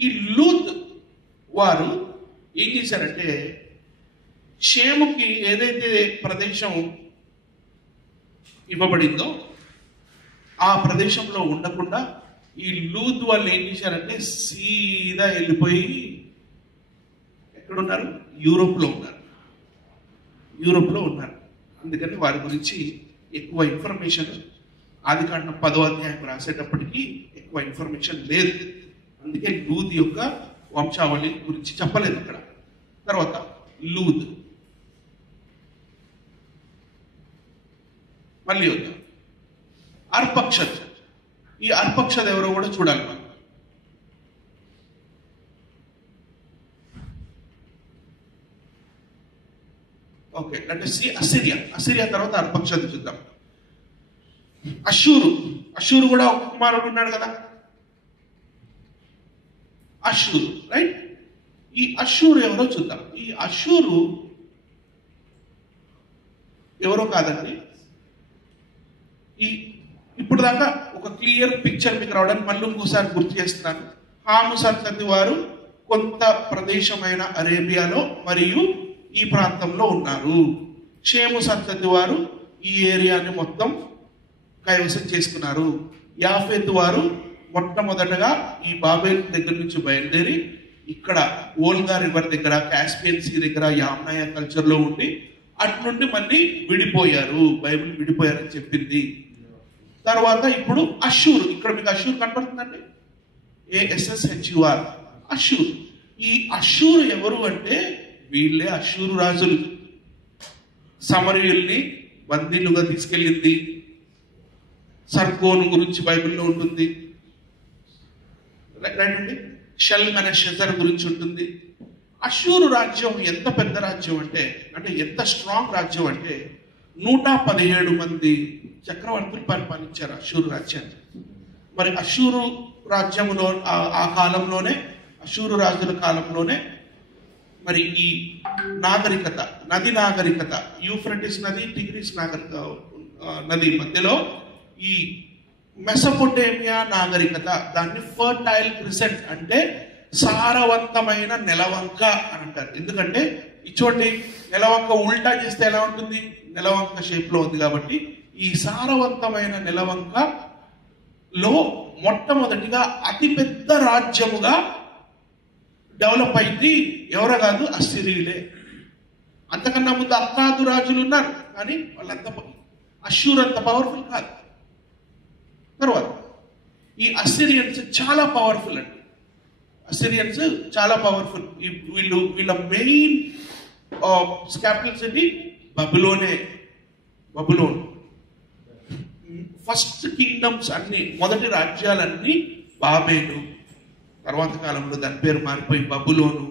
ఈ లూత్ వారు ఏం చేశారంటే, షేముకి ఏదైతే ప్రదేశం ఇవ్వబడిందో ఆ ప్రదేశంలో ఉండకుండా ఈ లూత్ వాళ్ళు ఏం చేశారంటే సీదా వెళ్ళిపోయి ఎక్కడున్నారు? యూరోప్లో ఉన్నారు. అందుకని వారి గురించి ఎక్కువ ఇన్ఫర్మేషన్ ఆదికాండం 10వ అధ్యాయం రాసేటప్పటికీ ఎక్కువ ఇన్ఫర్మేషన్ లేదు. అందుకే లూత్ యొక్క వంశావళి గురించి చెప్పలేదు ఇక్కడ. తర్వాత లూత్. మళ్ళీ వద్దాం. అర్పక్షద్. ఈ అర్పక్షద్ ఎవరో కూడా చూడాలి మనం. ఓకే, అంటే అసిరియా తర్వాత అర్పక్షద్ చూద్దాం. అషూరు కూడా ఒక కుమారుడు ఉన్నాడు కదా, అషూరు. రైట్. ఈ అషూరు ఎవరో చూద్దాం. ఈ అషూరు ఎవరో కాదండి. ఇప్పుడు దాకా ఒక క్లియర్ పిక్చర్ మీకు రావడానికి మళ్ళీ ఇంకోసారి గుర్తు చేస్తున్నాను. హాము సంతతి వారు కొంత ప్రదేశమైన అరేబియాలో మరియు ఈ ప్రాంతంలో ఉన్నారు. షేము సంతతి వారు ఈ ఏరియాని మొత్తం కైవసం చేసుకున్నారు. యాఫెతు వారు మొట్టమొదటగా ఈ బాబేల్ దగ్గర నుంచి బయలుదేరి ఇక్కడ ఓల్గా రివర్ దగ్గర, కాస్పియన్ సీ దగ్గర యామ్నాయ కల్చర్ లో ఉండి అటు నుండి మళ్ళీ విడిపోయారు. బైబిల్ విడిపోయారని చెప్పింది. తర్వాత ఇప్పుడు అషూర్. ఇక్కడ మీకు అషూర్ కనపడుతుందండి, ASSHUR, అషూర్. ఈ అషూర్ ఎవరు అంటే వీళ్ళే అషూరు రాజులు. సమరయుల్ని బందీలుగా తీసుకెళ్ళింది. సర్గోను గురించి బైబిల్లో ఉంటుంది. రైట్ అండి. షల్మనెషెజర్ గురించి ఉంటుంది. అషూరు రాజ్యం ఎంత పెద్ద రాజ్యం అంటే ఎంత స్ట్రాంగ్ రాజ్యం అంటే 117 మంది చక్రవర్తులు పరిపాలించారు అషూరు రాజ్యాన్ని. మరి అషూరు రాజ్యములో ఆ కాలంలోనే, అషూరు రాజుల కాలంలోనే మరి ఈ నాగరికత, నది నాగరికత, యూఫ్రటిస్ నది, టిగ్రిస్ నది మధ్యలో ఈ మెసొపొటేమియా నాగరికత, దాన్ని ఫర్టైల్ క్రిసెంట్ అంటే సారవంతమైన నెలవంక అని అంటారు. ఎందుకంటే ఇచ్చోటి నెలవంక ఉల్టా చేస్తే ఎలా ఉంటుంది? నెలవంక షేప్ లో ఉంది కాబట్టి ఈ సారవంతమైన నెలవంక లో మొట్టమొదటిగా అతిపెద్ద రాజ్యముగా డెవలప్ అయింది ఎవరో కాదు, అస్సిరియులే. అంతకన్నా ముందు అక్కాదు రాజులు ఉన్నారు, కానీ వాళ్ళంత అష్షూర్ అంత పవర్ఫుల్ కాదు. తర్వాత ఈ అస్సిరియన్స్ చాలా పవర్ఫుల్ అండి. అస్సిరియన్స్ చాలా పవర్ఫుల్. వీళ్ళ మెయిన్ క్యాపిటల్ సిటీ బబులోనే. బబులోన్ ఫస్ట్ కింగ్డమ్స్ అన్ని, మొదటి రాజ్యాలన్నీ బాబేలు, తర్వాత కాలంలో దాని పేరు మారిపోయి బబులోను,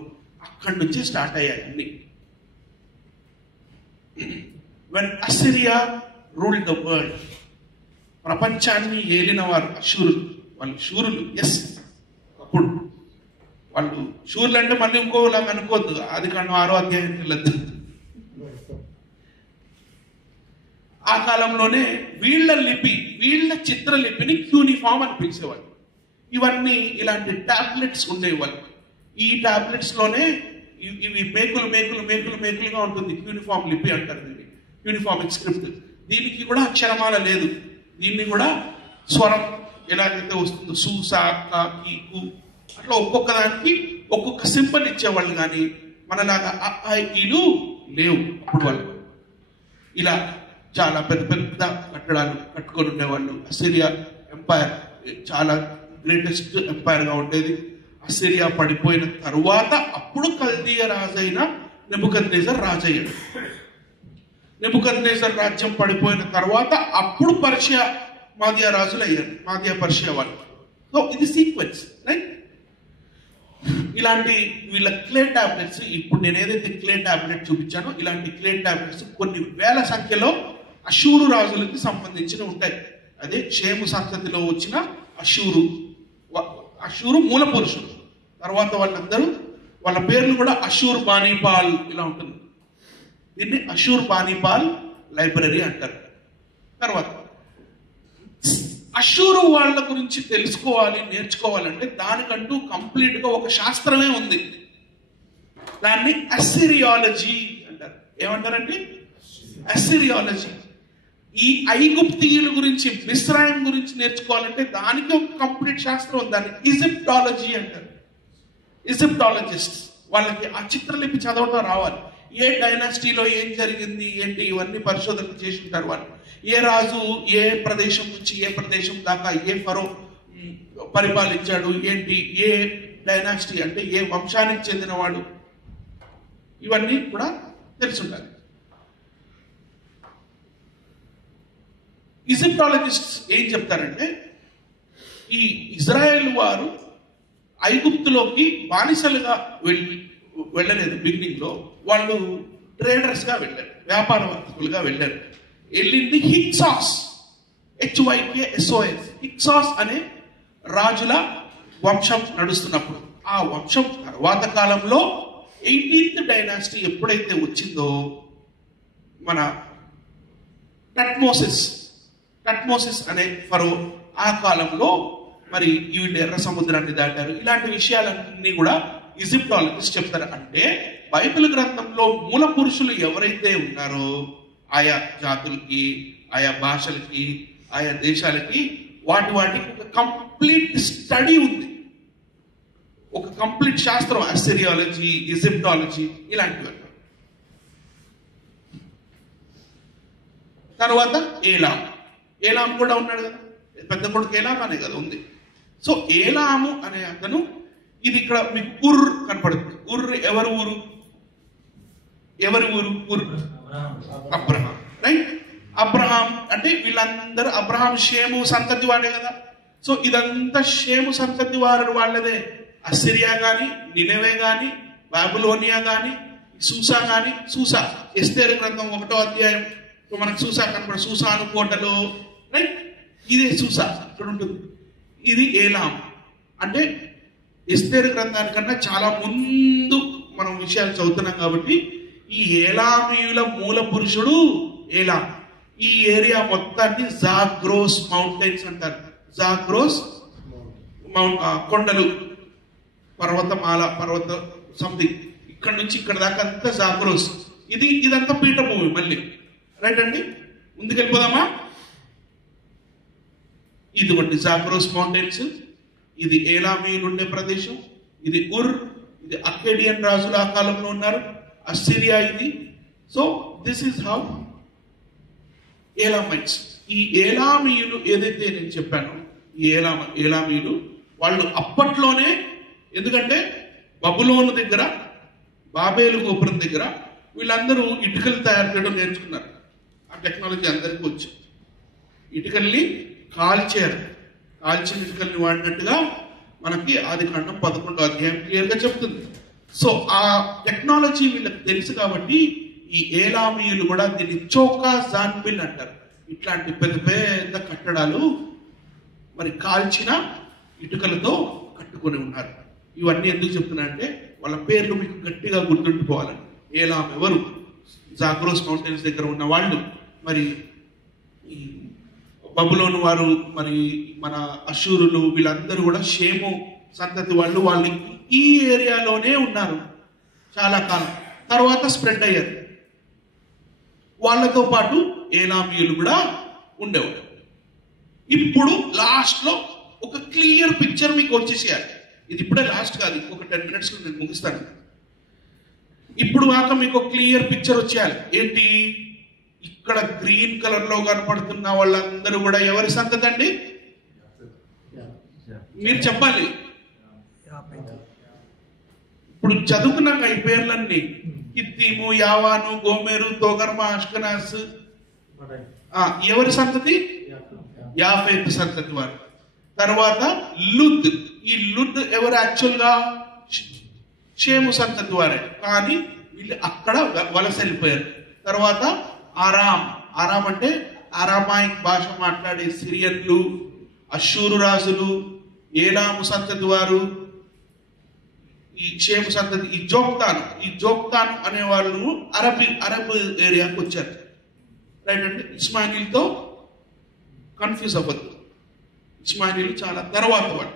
అక్కడి నుంచి స్టార్ట్ అయ్యాయి అన్ని. When Assyria ruled the world, ప్రపంచాన్ని ఏలిన వారు అశూరులు. వాళ్ళు శూరులు, ఎస్. అప్పుడు వాళ్ళు శూరులు అంటే మళ్ళీ ఇంకోలాగా అనుకోవద్దు, అది కాను 6వ అధ్యాయానికి వెళ్ళద్దు. ఆ కాలంలోనే వీళ్ళ లిపి, వీళ్ళ చిత్రలిపిని క్యూనిఫామ్ అని పిలిచేవాళ్ళు. ఇవన్నీ ఇలాంటి టాబ్లెట్స్ ఉండేవి వాళ్ళు. ఈ టాబ్లెట్స్ లోనే ఇవి మేకులుగా ఉంటుంది. క్యూనిఫామ్ లిపి అంటారు దీన్ని, యూనిఫామిక్ స్క్రిప్ట్. దీనికి కూడా అక్షరమాల లేదు. దీన్ని కూడా స్వరం ఎలాగైతే వస్తుందో సు, సా, కా, కీ, కు, అట్లా ఒక్కొక్క దానికి ఒక్కొక్క సింబల్ ఇచ్చేవాళ్ళు. కానీ మనలాగా ఈలు లేవు అప్పుడు. వాళ్ళు ఇలా చాలా పెద్ద పెద్ద కట్టడాలు కట్టుకొని ఉండేవాళ్ళు. అసిరియా ఎంపైర్ చాలా గ్రేటెస్ట్ ఎంపైర్ గా ఉండేది. అసిరియా పడిపోయిన తరువాత అప్పుడు కల్దీయ రాజైన నెబుకద్నెజర్ రాజయ్యాడు. నెబుకద్నెజర్ రాజ్యం పడిపోయిన తర్వాత అప్పుడు పర్షియా మాదియా రాజులు అయ్యారు, మాదియా పర్షియా వాళ్ళు. సో ఇది సీక్వెన్స్, రైట్? ఇలాంటి వీళ్ళ క్లే టాబ్లెట్స్, ఇప్పుడు నేను ఏదైతే క్లే టాబ్లెట్ చూపించానో ఇలాంటి క్లే టాబ్లెట్స్ కొన్ని వేల సంఖ్యలో అషూరు రాజులకి సంబంధించిన ఉంటాయి. అదే షేము సంతతిలో వచ్చిన అషూరు. అషూరు మూల పురుషుడు. తర్వాత వాళ్ళందరూ వాళ్ళ పేర్లు కూడా అషూర్ బానీపాల్ ఇలా ఉంటుంది. దీన్ని అషూర్ బానీపాల్ లైబ్రరీ అంటారు. తర్వాత అషూరు వాళ్ళ గురించి తెలుసుకోవాలి, నేర్చుకోవాలంటే దానికంటూ కంప్లీట్ గా ఒక శాస్త్రమే ఉంది. దాన్ని అసిరియాలజీ అంటారు. ఏమంటారండి? అసిరియాలజీ. ఈ ఐగుప్తీయుల గురించి, మిస్రాయిం గురించి నేర్చుకోవాలంటే దానికి ఒక కంప్లీట్ శాస్త్రం ఉంది. దాన్ని ఈజిప్టాలజీ అంటారు. ఈజిప్టాలజిస్ట్ వాళ్ళకి ఆ చిత్రలిపి చదవటం రావాలి. ఏ డైనాసిటీలో ఏం జరిగింది ఏంటి ఇవన్నీ పరిశోధనలు చేసి ఉంటారు వాళ్ళు. ఏ రాజు ఏ ప్రదేశం నుంచి ఏ ప్రదేశం దాకా ఏ ఫరో పరిపాలించాడు ఏంటి, ఏ డైనాసిటీ అంటే ఏ వంశానికి చెందినవాడు, ఇవన్నీ కూడా తెలుసుంటారు. ఈజిప్టాలజిస్ట్స్ ఏం చెప్తారంటే ఈ ఇజ్రాయెల్ వారు ఐగుప్తులోకి బానిసలుగా వెళ్ళలేదు. బిగినింగ్ లో వాళ్ళు ట్రేడర్స్ గా వెళ్ళారు, వ్యాపార వర్తకులుగా వెళ్ళారు. వెళ్ళింది హిక్సాస్, HYKSOS, హిక్సాస్ అనే రాజుల వంశం నడుస్తున్నప్పుడు. ఆ వంశం తర్వాత కాలంలో 18th డైనాసిటీ ఎప్పుడైతే వచ్చిందో మన టట్మోసిస్ అనే ఫరో, ఆ కాలంలో మరి వీళ్ళు ఎర్ర సముద్రాన్ని దాటారు. ఇలాంటి విషయాలన్నీ కూడా ఈజిప్టాలజిస్ట్ చెప్తారు. అంటే బైబిల్ గ్రంథంలో మూల పురుషులు ఎవరైతే ఉన్నారో ఆయా జాతులకి, ఆయా భాషలకి, ఆయా దేశాలకి వాటికి ఒక కంప్లీట్ స్టడీ ఉంది, ఒక కంప్లీట్ శాస్త్రం. అసిరియాలజీ, ఈజిప్టాలజీ ఇలాంటివి. తర్వాత ఏలాం కూడా ఉన్నాడు కదా, పెద్ద కొడుకు ఏలాం అనే కదా ఉంది. సో ఏలాము అనే అతను, ఇది ఇక్కడ మీకు ఉర్ కనపడుతుంది. ఉర్ ఎవరి ఊరు? Ur Abraham, right? అబ్రహాం అంటే వీళ్ళందరూ అబ్రహాం షేము సంతతి వాడే కదా. సో ఇదంతా షేము సంతతి వాళ్ళదే. అసిరియా గాని, నినెవే గాని, బాబులోనియా గాని, సూసా గాని. సూసా ఎస్తేరు గ్రంథం 1వ అధ్యాయం మనకు సూసా కనపడ, సూసాను కోటలో, రైట్? ఇదే సూసా ఇక్కడ ఉంటుంది. ఇది ఏలాం. అంటే ఎస్తేరు గ్రంథానికన్నా చాలా ముందు మనం విషయాలు చదువుతున్నాం కాబట్టి ఈ ఏలామీయుల మూల పురుషుడు ఏలాం. ఈ ఏరియా మొత్తాన్ని జాగ్రోస్ మౌంటైన్స్ అంటారు. జాగ్రోస్ కొండలు, పర్వత సంథింగ్, ఇక్కడ నుంచి ఇక్కడ దాకా అంతా జాగ్రోస్. ఇదంతా పీఠభూమి మళ్ళీ, రైట్ అండి? ముందుకెళ్ళిపోదామా? ఇదిగోండి జాగ్రోస్ మౌంటైన్స్, ఇది ఏలామీయులు ఉండే ప్రదేశం, ఇది ఉర్, ఇది అకేడియన్ రాజులు ఆ కాలంలో ఉన్నారు, అస్సిరియా ఇది. So this is how Elamites. ఈ ఏలామీయులు ఏదైతే నేను చెప్పానో, ఈ ఏలామీయులు వాళ్ళు అప్పట్లోనే, ఎందుకంటే బబులోను దగ్గర, బాబేలు గోపురం దగ్గర వీళ్ళందరూ ఇటుకలు తయారు చేయడం నేర్చుకున్నారు. ఆ టెక్నాలజీ అందరికీ వచ్చింది. ఇటుకల్ని కాల్చారు, కాల్చిన ఇటుకల్ని వాడినట్టుగా మనకి ఆదికాండం 11వ అధ్యాయం క్లియర్గా చెప్తుంది. సో ఆ టెక్నాలజీ వీళ్ళకి తెలుసు కాబట్టి ఈ ఏలామీయులు కూడా దీన్ని చోకా జాన్బిల్ అంటారు. ఇట్లాంటి పెద్ద పెద్ద కట్టడాలు మరి కాల్చిన ఇటుకలతో కట్టుకొని ఉన్నారు. ఇవన్నీ ఎందుకు చెప్తున్నా అంటే వాళ్ళ పేర్లు మీకు గట్టిగా గుర్తుండిపోవాలని. ఏలాం ఎవరు? జాగ్రోస్ మౌంటైన్స్ దగ్గర ఉన్న వాళ్ళు. మరి ఈ బబులోను వారు, మరి మన అషూరులు, వీళ్ళందరూ కూడా షేము సంతతి వాళ్ళు. వాళ్ళు ఈ ఏరియాలోనే ఉన్నారు చాలా కాలం. తర్వాత స్ప్రెడ్ అయ్యారు. వాళ్ళతో పాటు ఏలామీయులు కూడా ఉండేవాళ్ళు. ఇప్పుడు లాస్ట్ లో ఒక క్లియర్ పిక్చర్ మీకు వచ్చేసేయాలి. ఇది ఇప్పుడే లాస్ట్ కాదు, ఇంకొక 10 minutes నేను ముగిస్తాను. ఇప్పుడు కాక మీకు క్లియర్ పిక్చర్ వచ్చేయాలి. ఏంటి? ఇక్కడ గ్రీన్ కలర్ లో కనపడుతున్న వాళ్ళందరూ కూడా ఎవరి సంతతి అండి? మీరు చెప్పాలి. ఇప్పుడు చదువుకున్నాక ఈ పేర్లన్నీ కిత్తీము, యావాను, గోమెరు, తోగర్మా, అష్కనాస్. ఎవరి సంతతి? యాఫేతు సంతతి వారు. తర్వాత లుద్. ఈ లుద్ ఎవరు? యాక్చువల్ గా షేము సంతతి వారే, కానీ వీళ్ళు అక్కడ వలస వెళ్ళిపోయారు. తర్వాత ఆరాం. ఆరాం అంటే ఆరామాయిక్ భాష మాట్లాడే సిరియన్లు, అషూరు రాజులు, ఏలాము సంతతి వారు, ఈ షేము సంతతి, ఈ జోక్తాన్ అనే వాళ్ళు అరబ్ ఏరియాకి వచ్చారు. రైట్ అండి. ఇస్మాయిలీలతో కన్ఫ్యూజ్ అవ్వద్దు. ఇస్మాయిలీలు చాలా తర్వాత వాళ్ళు.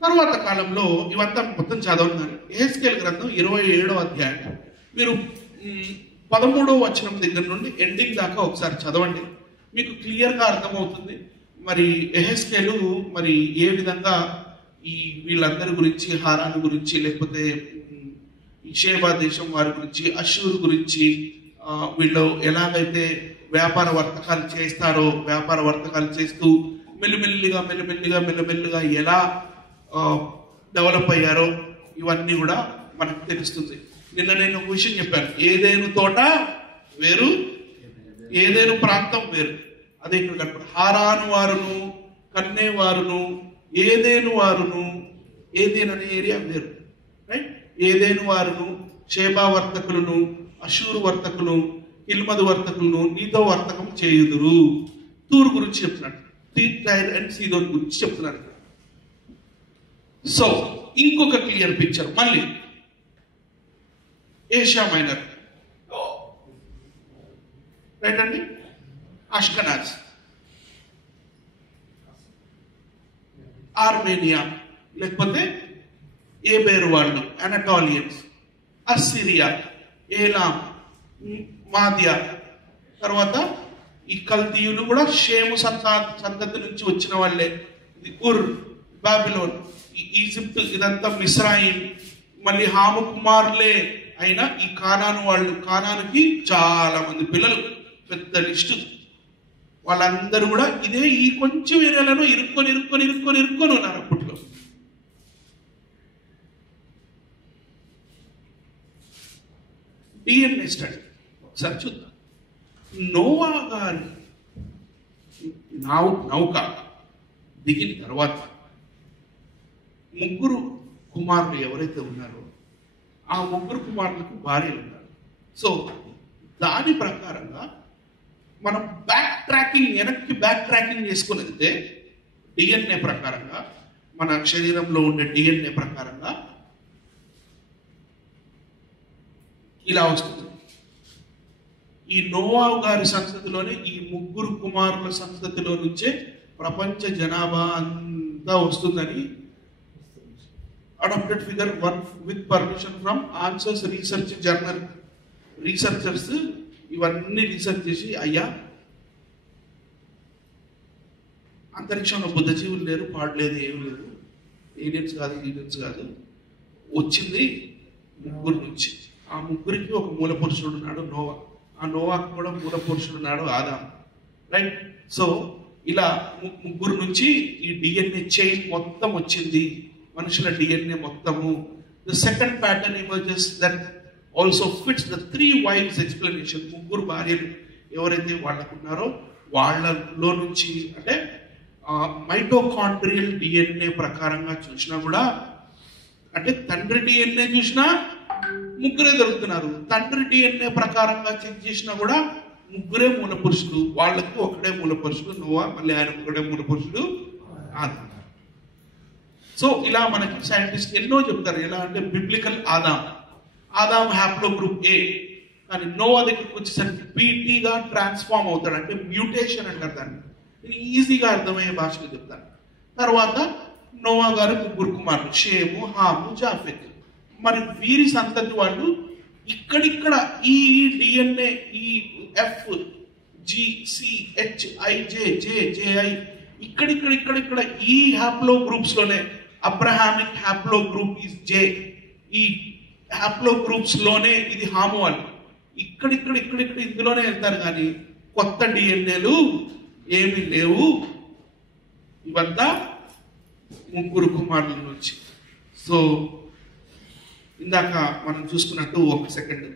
తర్వాత కాలంలో ఇవంతా మొత్తం చదవన్నారు. యెహెజ్కేలు గ్రంథం 27వ అధ్యాయం మీరు 13వ వచనం దగ్గర నుండి ఎండింగ్ దాకా ఒకసారి చదవండి, మీకు క్లియర్గా అర్థమవుతుంది. మరి యెహెజ్కేలు మరి ఏ విధంగా ఈ వీళ్ళందరి గురించి, హారాను గురించి, లేకపోతే షేబా దేశం వారి గురించి, అషూరు గురించి, వీళ్ళు ఎలాగైతే వ్యాపార వర్తకాలు చేస్తారో, వ్యాపార వర్తకాలు చేస్తూ మెల్లిమెల్లిగా ఎలా డెవలప్ అయ్యారో ఇవన్నీ కూడా మనకు తెలుస్తుంది. నిన్న నేను ఒక విషయం చెప్పాను. ఏదేను తోట వేరు, ఏదేను ప్రాంతం వేరు. అదే ఇక్కడ కనపడు. హారాను వారును, కన్నే వారును, ఏదేను వారును, ఏదేను అనే ఏరియా వేరు. రైట్. ఏదేను వారును, షేబా వర్తకులను, అషూరు వర్తకులు, ఇల్మదు వర్తకులను నీతో వర్తకం చేయుదురు. తూరు గురించి చెప్తున్నాడు. టైర్ అండ్ సీదోన్ గురించి చెప్తున్నాడు. సో ఇంకొక క్లియర్ పిక్చర్ మళ్ళీ ఏషియా మైనర్. రైట్ అండి. అష్కనాజ్, ఆర్మేనియా, లేకపోతే ఏబేరు వాళ్ళు, అనటోలియన్స్, అస్సిరియా, ఏలాం, మాదియా. తర్వాత ఈ కల్దీయులు కూడా షేము సంతతి నుంచి వచ్చిన వాళ్ళే. ఇది ఉర్, బాబిలోన్, ఈజిప్ట్, ఇదంతా మిస్రాయిం, మళ్ళీ హాము కుమారులే అయినా ఈ కానాను వాళ్ళు. కానానికి చాలా మంది పిల్లలు, పెద్ద లిస్టు. వాళ్ళందరూ కూడా ఇదే ఈ కొంచెం ఏరియాలను ఇరుక్కొని ఉన్నారు అప్పట్లో. డిఎన్ఏ స్టడీ ఒకసారి చూద్దాం. నోవా గారి నౌక దిగిన తర్వాత ముగ్గురు కుమారులు ఎవరైతే ఉన్నారో ఆ ముగ్గురు కుమారులకు భార్యలు ఉన్నారు. సో దాని ప్రకారంగా మనం వెనక్కి బ్యాక్ ట్రాకింగ్ చేసుకుని వెళ్తే డిఎన్ఏ ప్రకారంగా, మన శరీరంలో ఉండే డిఎన్ఏ ప్రకారంగా ఇలా వస్తుంది. ఈ నోవా గారి సంతతిలోనే, ఈ ముగ్గురు కుమారుల సంతతిలో నుంచే ప్రపంచ జనాభా అంతా వస్తుందని adapted figure 1 with permission from Answers Research Journal. Researchers ఇవన్నీ రీసెర్చ్ చేసి, అయ్యా అంతరిక్షంలో బుద్ధజీవులు లేరు, పాడు లేదు, ఏం లేదు, ఏలియన్స్ కాదు, వచ్చింది ముగ్గురు నుంచి. ఆ ముగ్గురికి ఒక మూల పురుషుడు ఉన్నాడు నోవా, ఆ నోవాకు కూడా మూల పురుషుడు ఉన్నాడు ఆదాం, రైట్? సో ఇలా ముగ్గురు నుంచి ఈ డిఎన్ఏ చైన్ మొత్తం వచ్చింది, మనుషుల డిఎన్ఏ మొత్తము. The second pattern emerges that also fits the 3 wives explanation. ముగ్గురు భార్యలు ఎవరైతే వాళ్ళకున్నారో వాళ్ళలో నుంచి, అంటే మైటోకాండ్రియల్ డిఎన్ఏ ప్రకారంగా చూసినా కూడా, అంటే తండ్రి డిఎన్ఏ చూసినా ముగ్గురే దొరుకుతున్నారు, తండ్రి డిఎన్ఏ ప్రకారంగా చెక్ చేసినా కూడా ముగ్గురే మూల పురుషుడు. వాళ్ళకు ఒకడే మూల పురుషుడు నోవా, మళ్ళీ ఆయన ఒకడే మూల పురుషుడు ఆదాం. సో ఇలా మనకి సైంటిస్ట్ ఎన్నో చెప్తారు. ఎలా అంటే బిబ్లికల్ ఆదాం హ్యాప్లో గ్రూప్ ఏ, కానీ నోవా దగ్గరికి వచ్చేసరికి పీటీగా ట్రాన్స్ఫార్మ్ అవుతాడు, అంటే మ్యూటేషన్ అంటారు దాన్ని. నేను ఈజీగా అర్థమయ్యే భాషలో చెప్తాను. తర్వాత నోవా గారు ముగ్గురు కుమారులు, షేము, హాము, జాఫెత్. మరి వీరి సంతతి వాళ్ళు ఇక్కడిక్కడ ఈ డిఎన్ఏ, ఈ F G C H I JI ఇక్కడ ఈ హ్యాప్లో గ్రూప్స్ లోనే, Abrahamic haplogroup is J, ఈ హ్యాప్లో గ్రూప్స్ లోనే ఇది హాము వాళ్ళు ఇక్కడ ఇందులోనే వెళ్తారు. కానీ కొత్త డిఎన్ఏలు ఏమీ లేవు. ఇవంతా ముగ్గురు కుమారుల నుంచి. సో ఇందాక మనం చూసుకున్నట్టు, ఒక సెకండ్,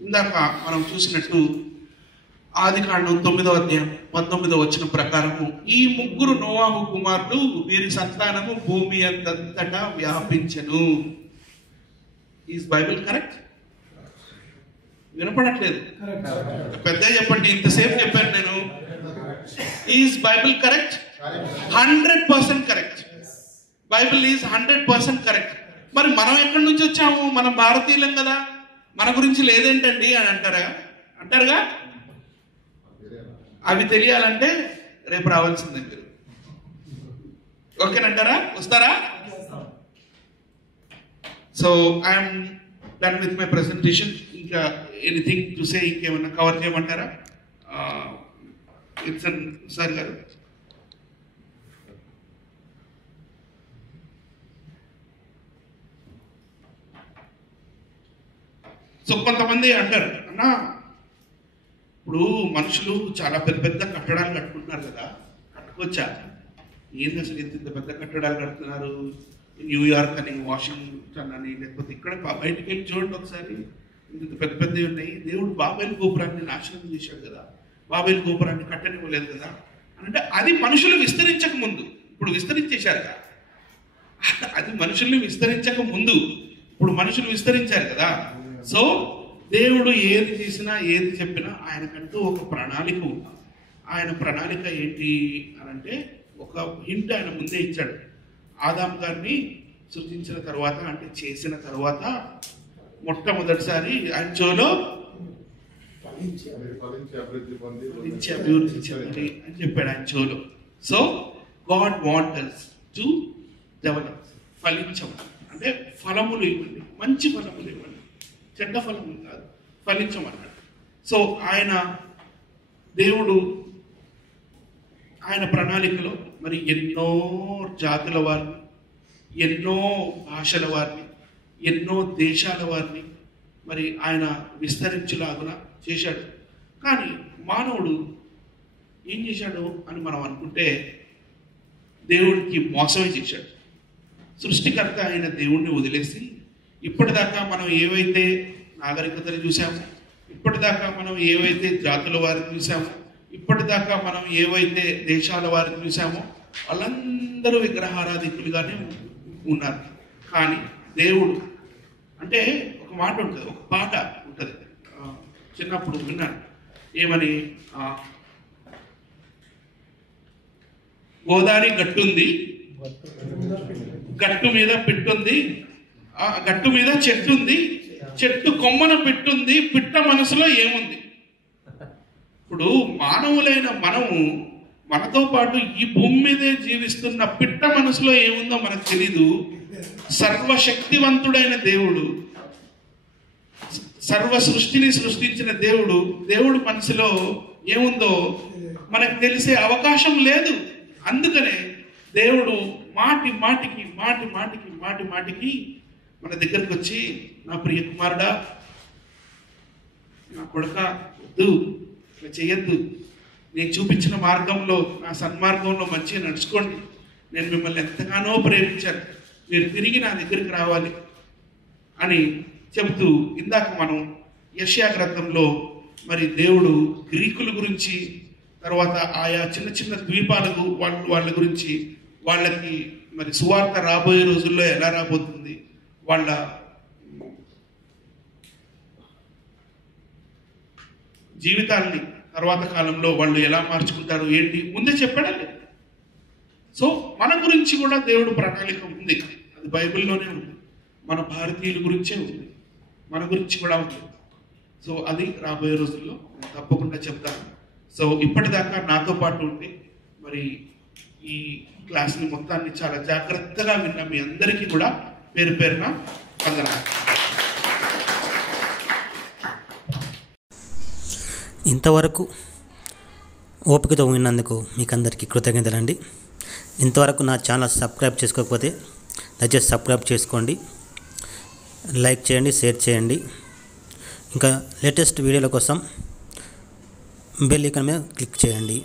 ఇందాక మనం చూసినట్టు ఆదికాండం 9వ అధ్యాయం 19వ వచనం ప్రకారము ఈ ముగ్గురు నోవాహు కుమారులు, వీరి సంతానము భూమి అంతటా వ్యాపించెను. Is Bible correct? వినపడట్లేదు, పెద్ద చెప్పండి. ఇంతసేపు చెప్పాను నేను. Is Bible correct? 100% correct. Bible is 100% correct. మరి మనం ఎక్కడి నుంచి వచ్చాము? మనం భారతీయులం కదా, మన గురించి లేదేంటండి అని అంటారుగా. అవి తెలియాలంటే రేపు రావాల్సిందే మీరు. ఓకేనంటారా? వస్తారా? So I'm done with my presentation. ఇంకా ఎనీథింగ్ టు సే, ఇంకేమన్నా కవర్ చేయమంటారా ఇట్సన్ సార్ గారు? సో కొంతమంది అంటారు, అన్నా ఇప్పుడు మనుషులు చాలా పెద్ద కట్టడాలు కట్టుకుంటున్నారు కదా, కట్టుకోవచ్చా? ఏంది అసలు ఇంత పెద్ద కట్టడాలు కడుతున్నారు? న్యూయార్క్ అని, వాషింగ్టన్ అని, లేకపోతే ఇక్కడ బయటికి వెళ్ళి చూడండి ఒకసారి, ఇంత పెద్దవి ఉన్నాయి. దేవుడు బాబేలు గోపురాన్ని నాశనం చేశాడు కదా, బాబేలు గోపురాన్ని కట్టనివ్వలేదు కదా అంటే అది మనుషులు విస్తరించక ముందు. ఇప్పుడు విస్తరించేశారు కదా, అది మనుషుల్ని విస్తరించక ముందు. ఇప్పుడు మనుషులు విస్తరించారు కదా. సో దేవుడు ఏది చేసినా, ఏది చెప్పినా ఆయనకంటూ ఒక ప్రణాళిక ఉంది. ఆయన ప్రణాళిక ఏంటి అని అంటే, ఒక హింట్ ఆయన ముందే ఇచ్చాడు. ఆదాం గారిని సృజించిన తర్వాత, అంటే చేసిన తర్వాత, మొట్టమొదటిసారి ఆయన చెవులో అభివృద్ధి చెందాలి అని చెప్పాడు ఆయన చెవులో. So God wants to develop, ఫలించమని, అంటే ఫలములు ఇవ్వండి, మంచి ఫలములు ఇవ్వండి, చెడ్డ ఫలములు కాదు, ఫలించమన్నాడు. సో దేవుడు ఆయన ప్రణాళికలో మరి ఎన్నో జాతుల వారిని, ఎన్నో భాషల వారిని, ఎన్నో దేశాల వారిని మరి ఆయన విస్తరించులాగున చేశాడు. కానీ మానవుడు ఏం చేశాడు అని మనం అనుకుంటే, దేవుడికి మోసమే చేశాడు. సృష్టికర్త అయిన దేవుణ్ణి వదిలేసి ఇప్పటిదాకా మనం ఏవైతే నాగరికతలు చూసామో, ఇప్పటిదాకా మనం ఏవైతే జాతుల వారిని చూసామో, ఇప్పటిదాకా మనం ఏవైతే దేశాల వారిని చూసామో, వాళ్ళందరూ విగ్రహారాధికులుగానే ఉన్నారు. కానీ దేవుడు అంటే, ఒక మాట ఉంటుంది, ఒక పాట ఉంటుంది, చిన్నప్పుడు విన్నాను. ఏమని? గోదావరి గట్టుంది, గట్టు మీద పెట్టుంది, గట్టు మీద చెట్టు ఉంది, చెట్టు కొమ్మన పెట్టుంది, పిట్ట మనసులో ఏముంది? ఇప్పుడు మానవులైన మనతో పాటు ఈ భూమి మీదే జీవిస్తున్న పిట్ట మనసులో ఏముందో మనకు తెలీదు. సర్వశక్తివంతుడైన దేవుడు, సర్వ సృష్టిని సృష్టించిన దేవుడు మనసులో ఏముందో మనకు తెలిసే అవకాశం లేదు. అందుకనే దేవుడు మాటి మాటికి మన దగ్గరకు వచ్చి, నా ప్రియ కుమారుడా, నా కొడుక, వద్దు, ఇట్లా చేయొద్దు, నేను చూపించిన మార్గంలో, నా సన్మార్గంలో మంచిగా నడుచుకోండి, నేను మిమ్మల్ని ఎంతగానో ప్రేమించాను, మీరు తిరిగి నా దగ్గరికి రావాలి అని చెబుతూ, ఇందాక మనం యెషయా గ్రంథంలో మరి దేవుడు గ్రీకుల గురించి, తర్వాత ఆయా చిన్న చిన్న ద్వీపాలకు వాళ్ళ గురించి, వాళ్ళకి మరి సువార్త రాబోయే రోజుల్లో ఎలా రాబోతుంది, వాళ్ళ జీవితాల్ని తర్వాత కాలంలో వాళ్ళు ఎలా మార్చుకుంటారు ఏంటి ముందే చెప్పాడండి. సో మన గురించి కూడా దేవుడు ప్రణాళిక ఉంది, అది బైబిల్లోనే ఉంది. మన భారతీయుల గురించే ఉంది, మన గురించి కూడా ఉంది. సో అది రాబోయే రోజుల్లో నేను తప్పకుండా చెప్తాను. సో ఇప్పటిదాకా నాతో పాటు ఉండి మరి ఈ క్లాస్ని మొత్తాన్ని చాలా జాగ్రత్తగా విన్న మీ అందరికీ కూడా పేరు పేరున వందనాలు. ఇంతవరకు ఓపికతో విన్నందుకు మీకు అందరికీ కృతజ్ఞతలండి. ఇంతవరకు నా ఛానల్ సబ్స్క్రైబ్ చేసుకోకపోతే దయచేసి సబ్స్క్రైబ్ చేసుకోండి, లైక్ చేయండి, షేర్ చేయండి. ఇంకా లేటెస్ట్ వీడియోల కోసం బెల్ ఐకాన్ మీద క్లిక్ చేయండి.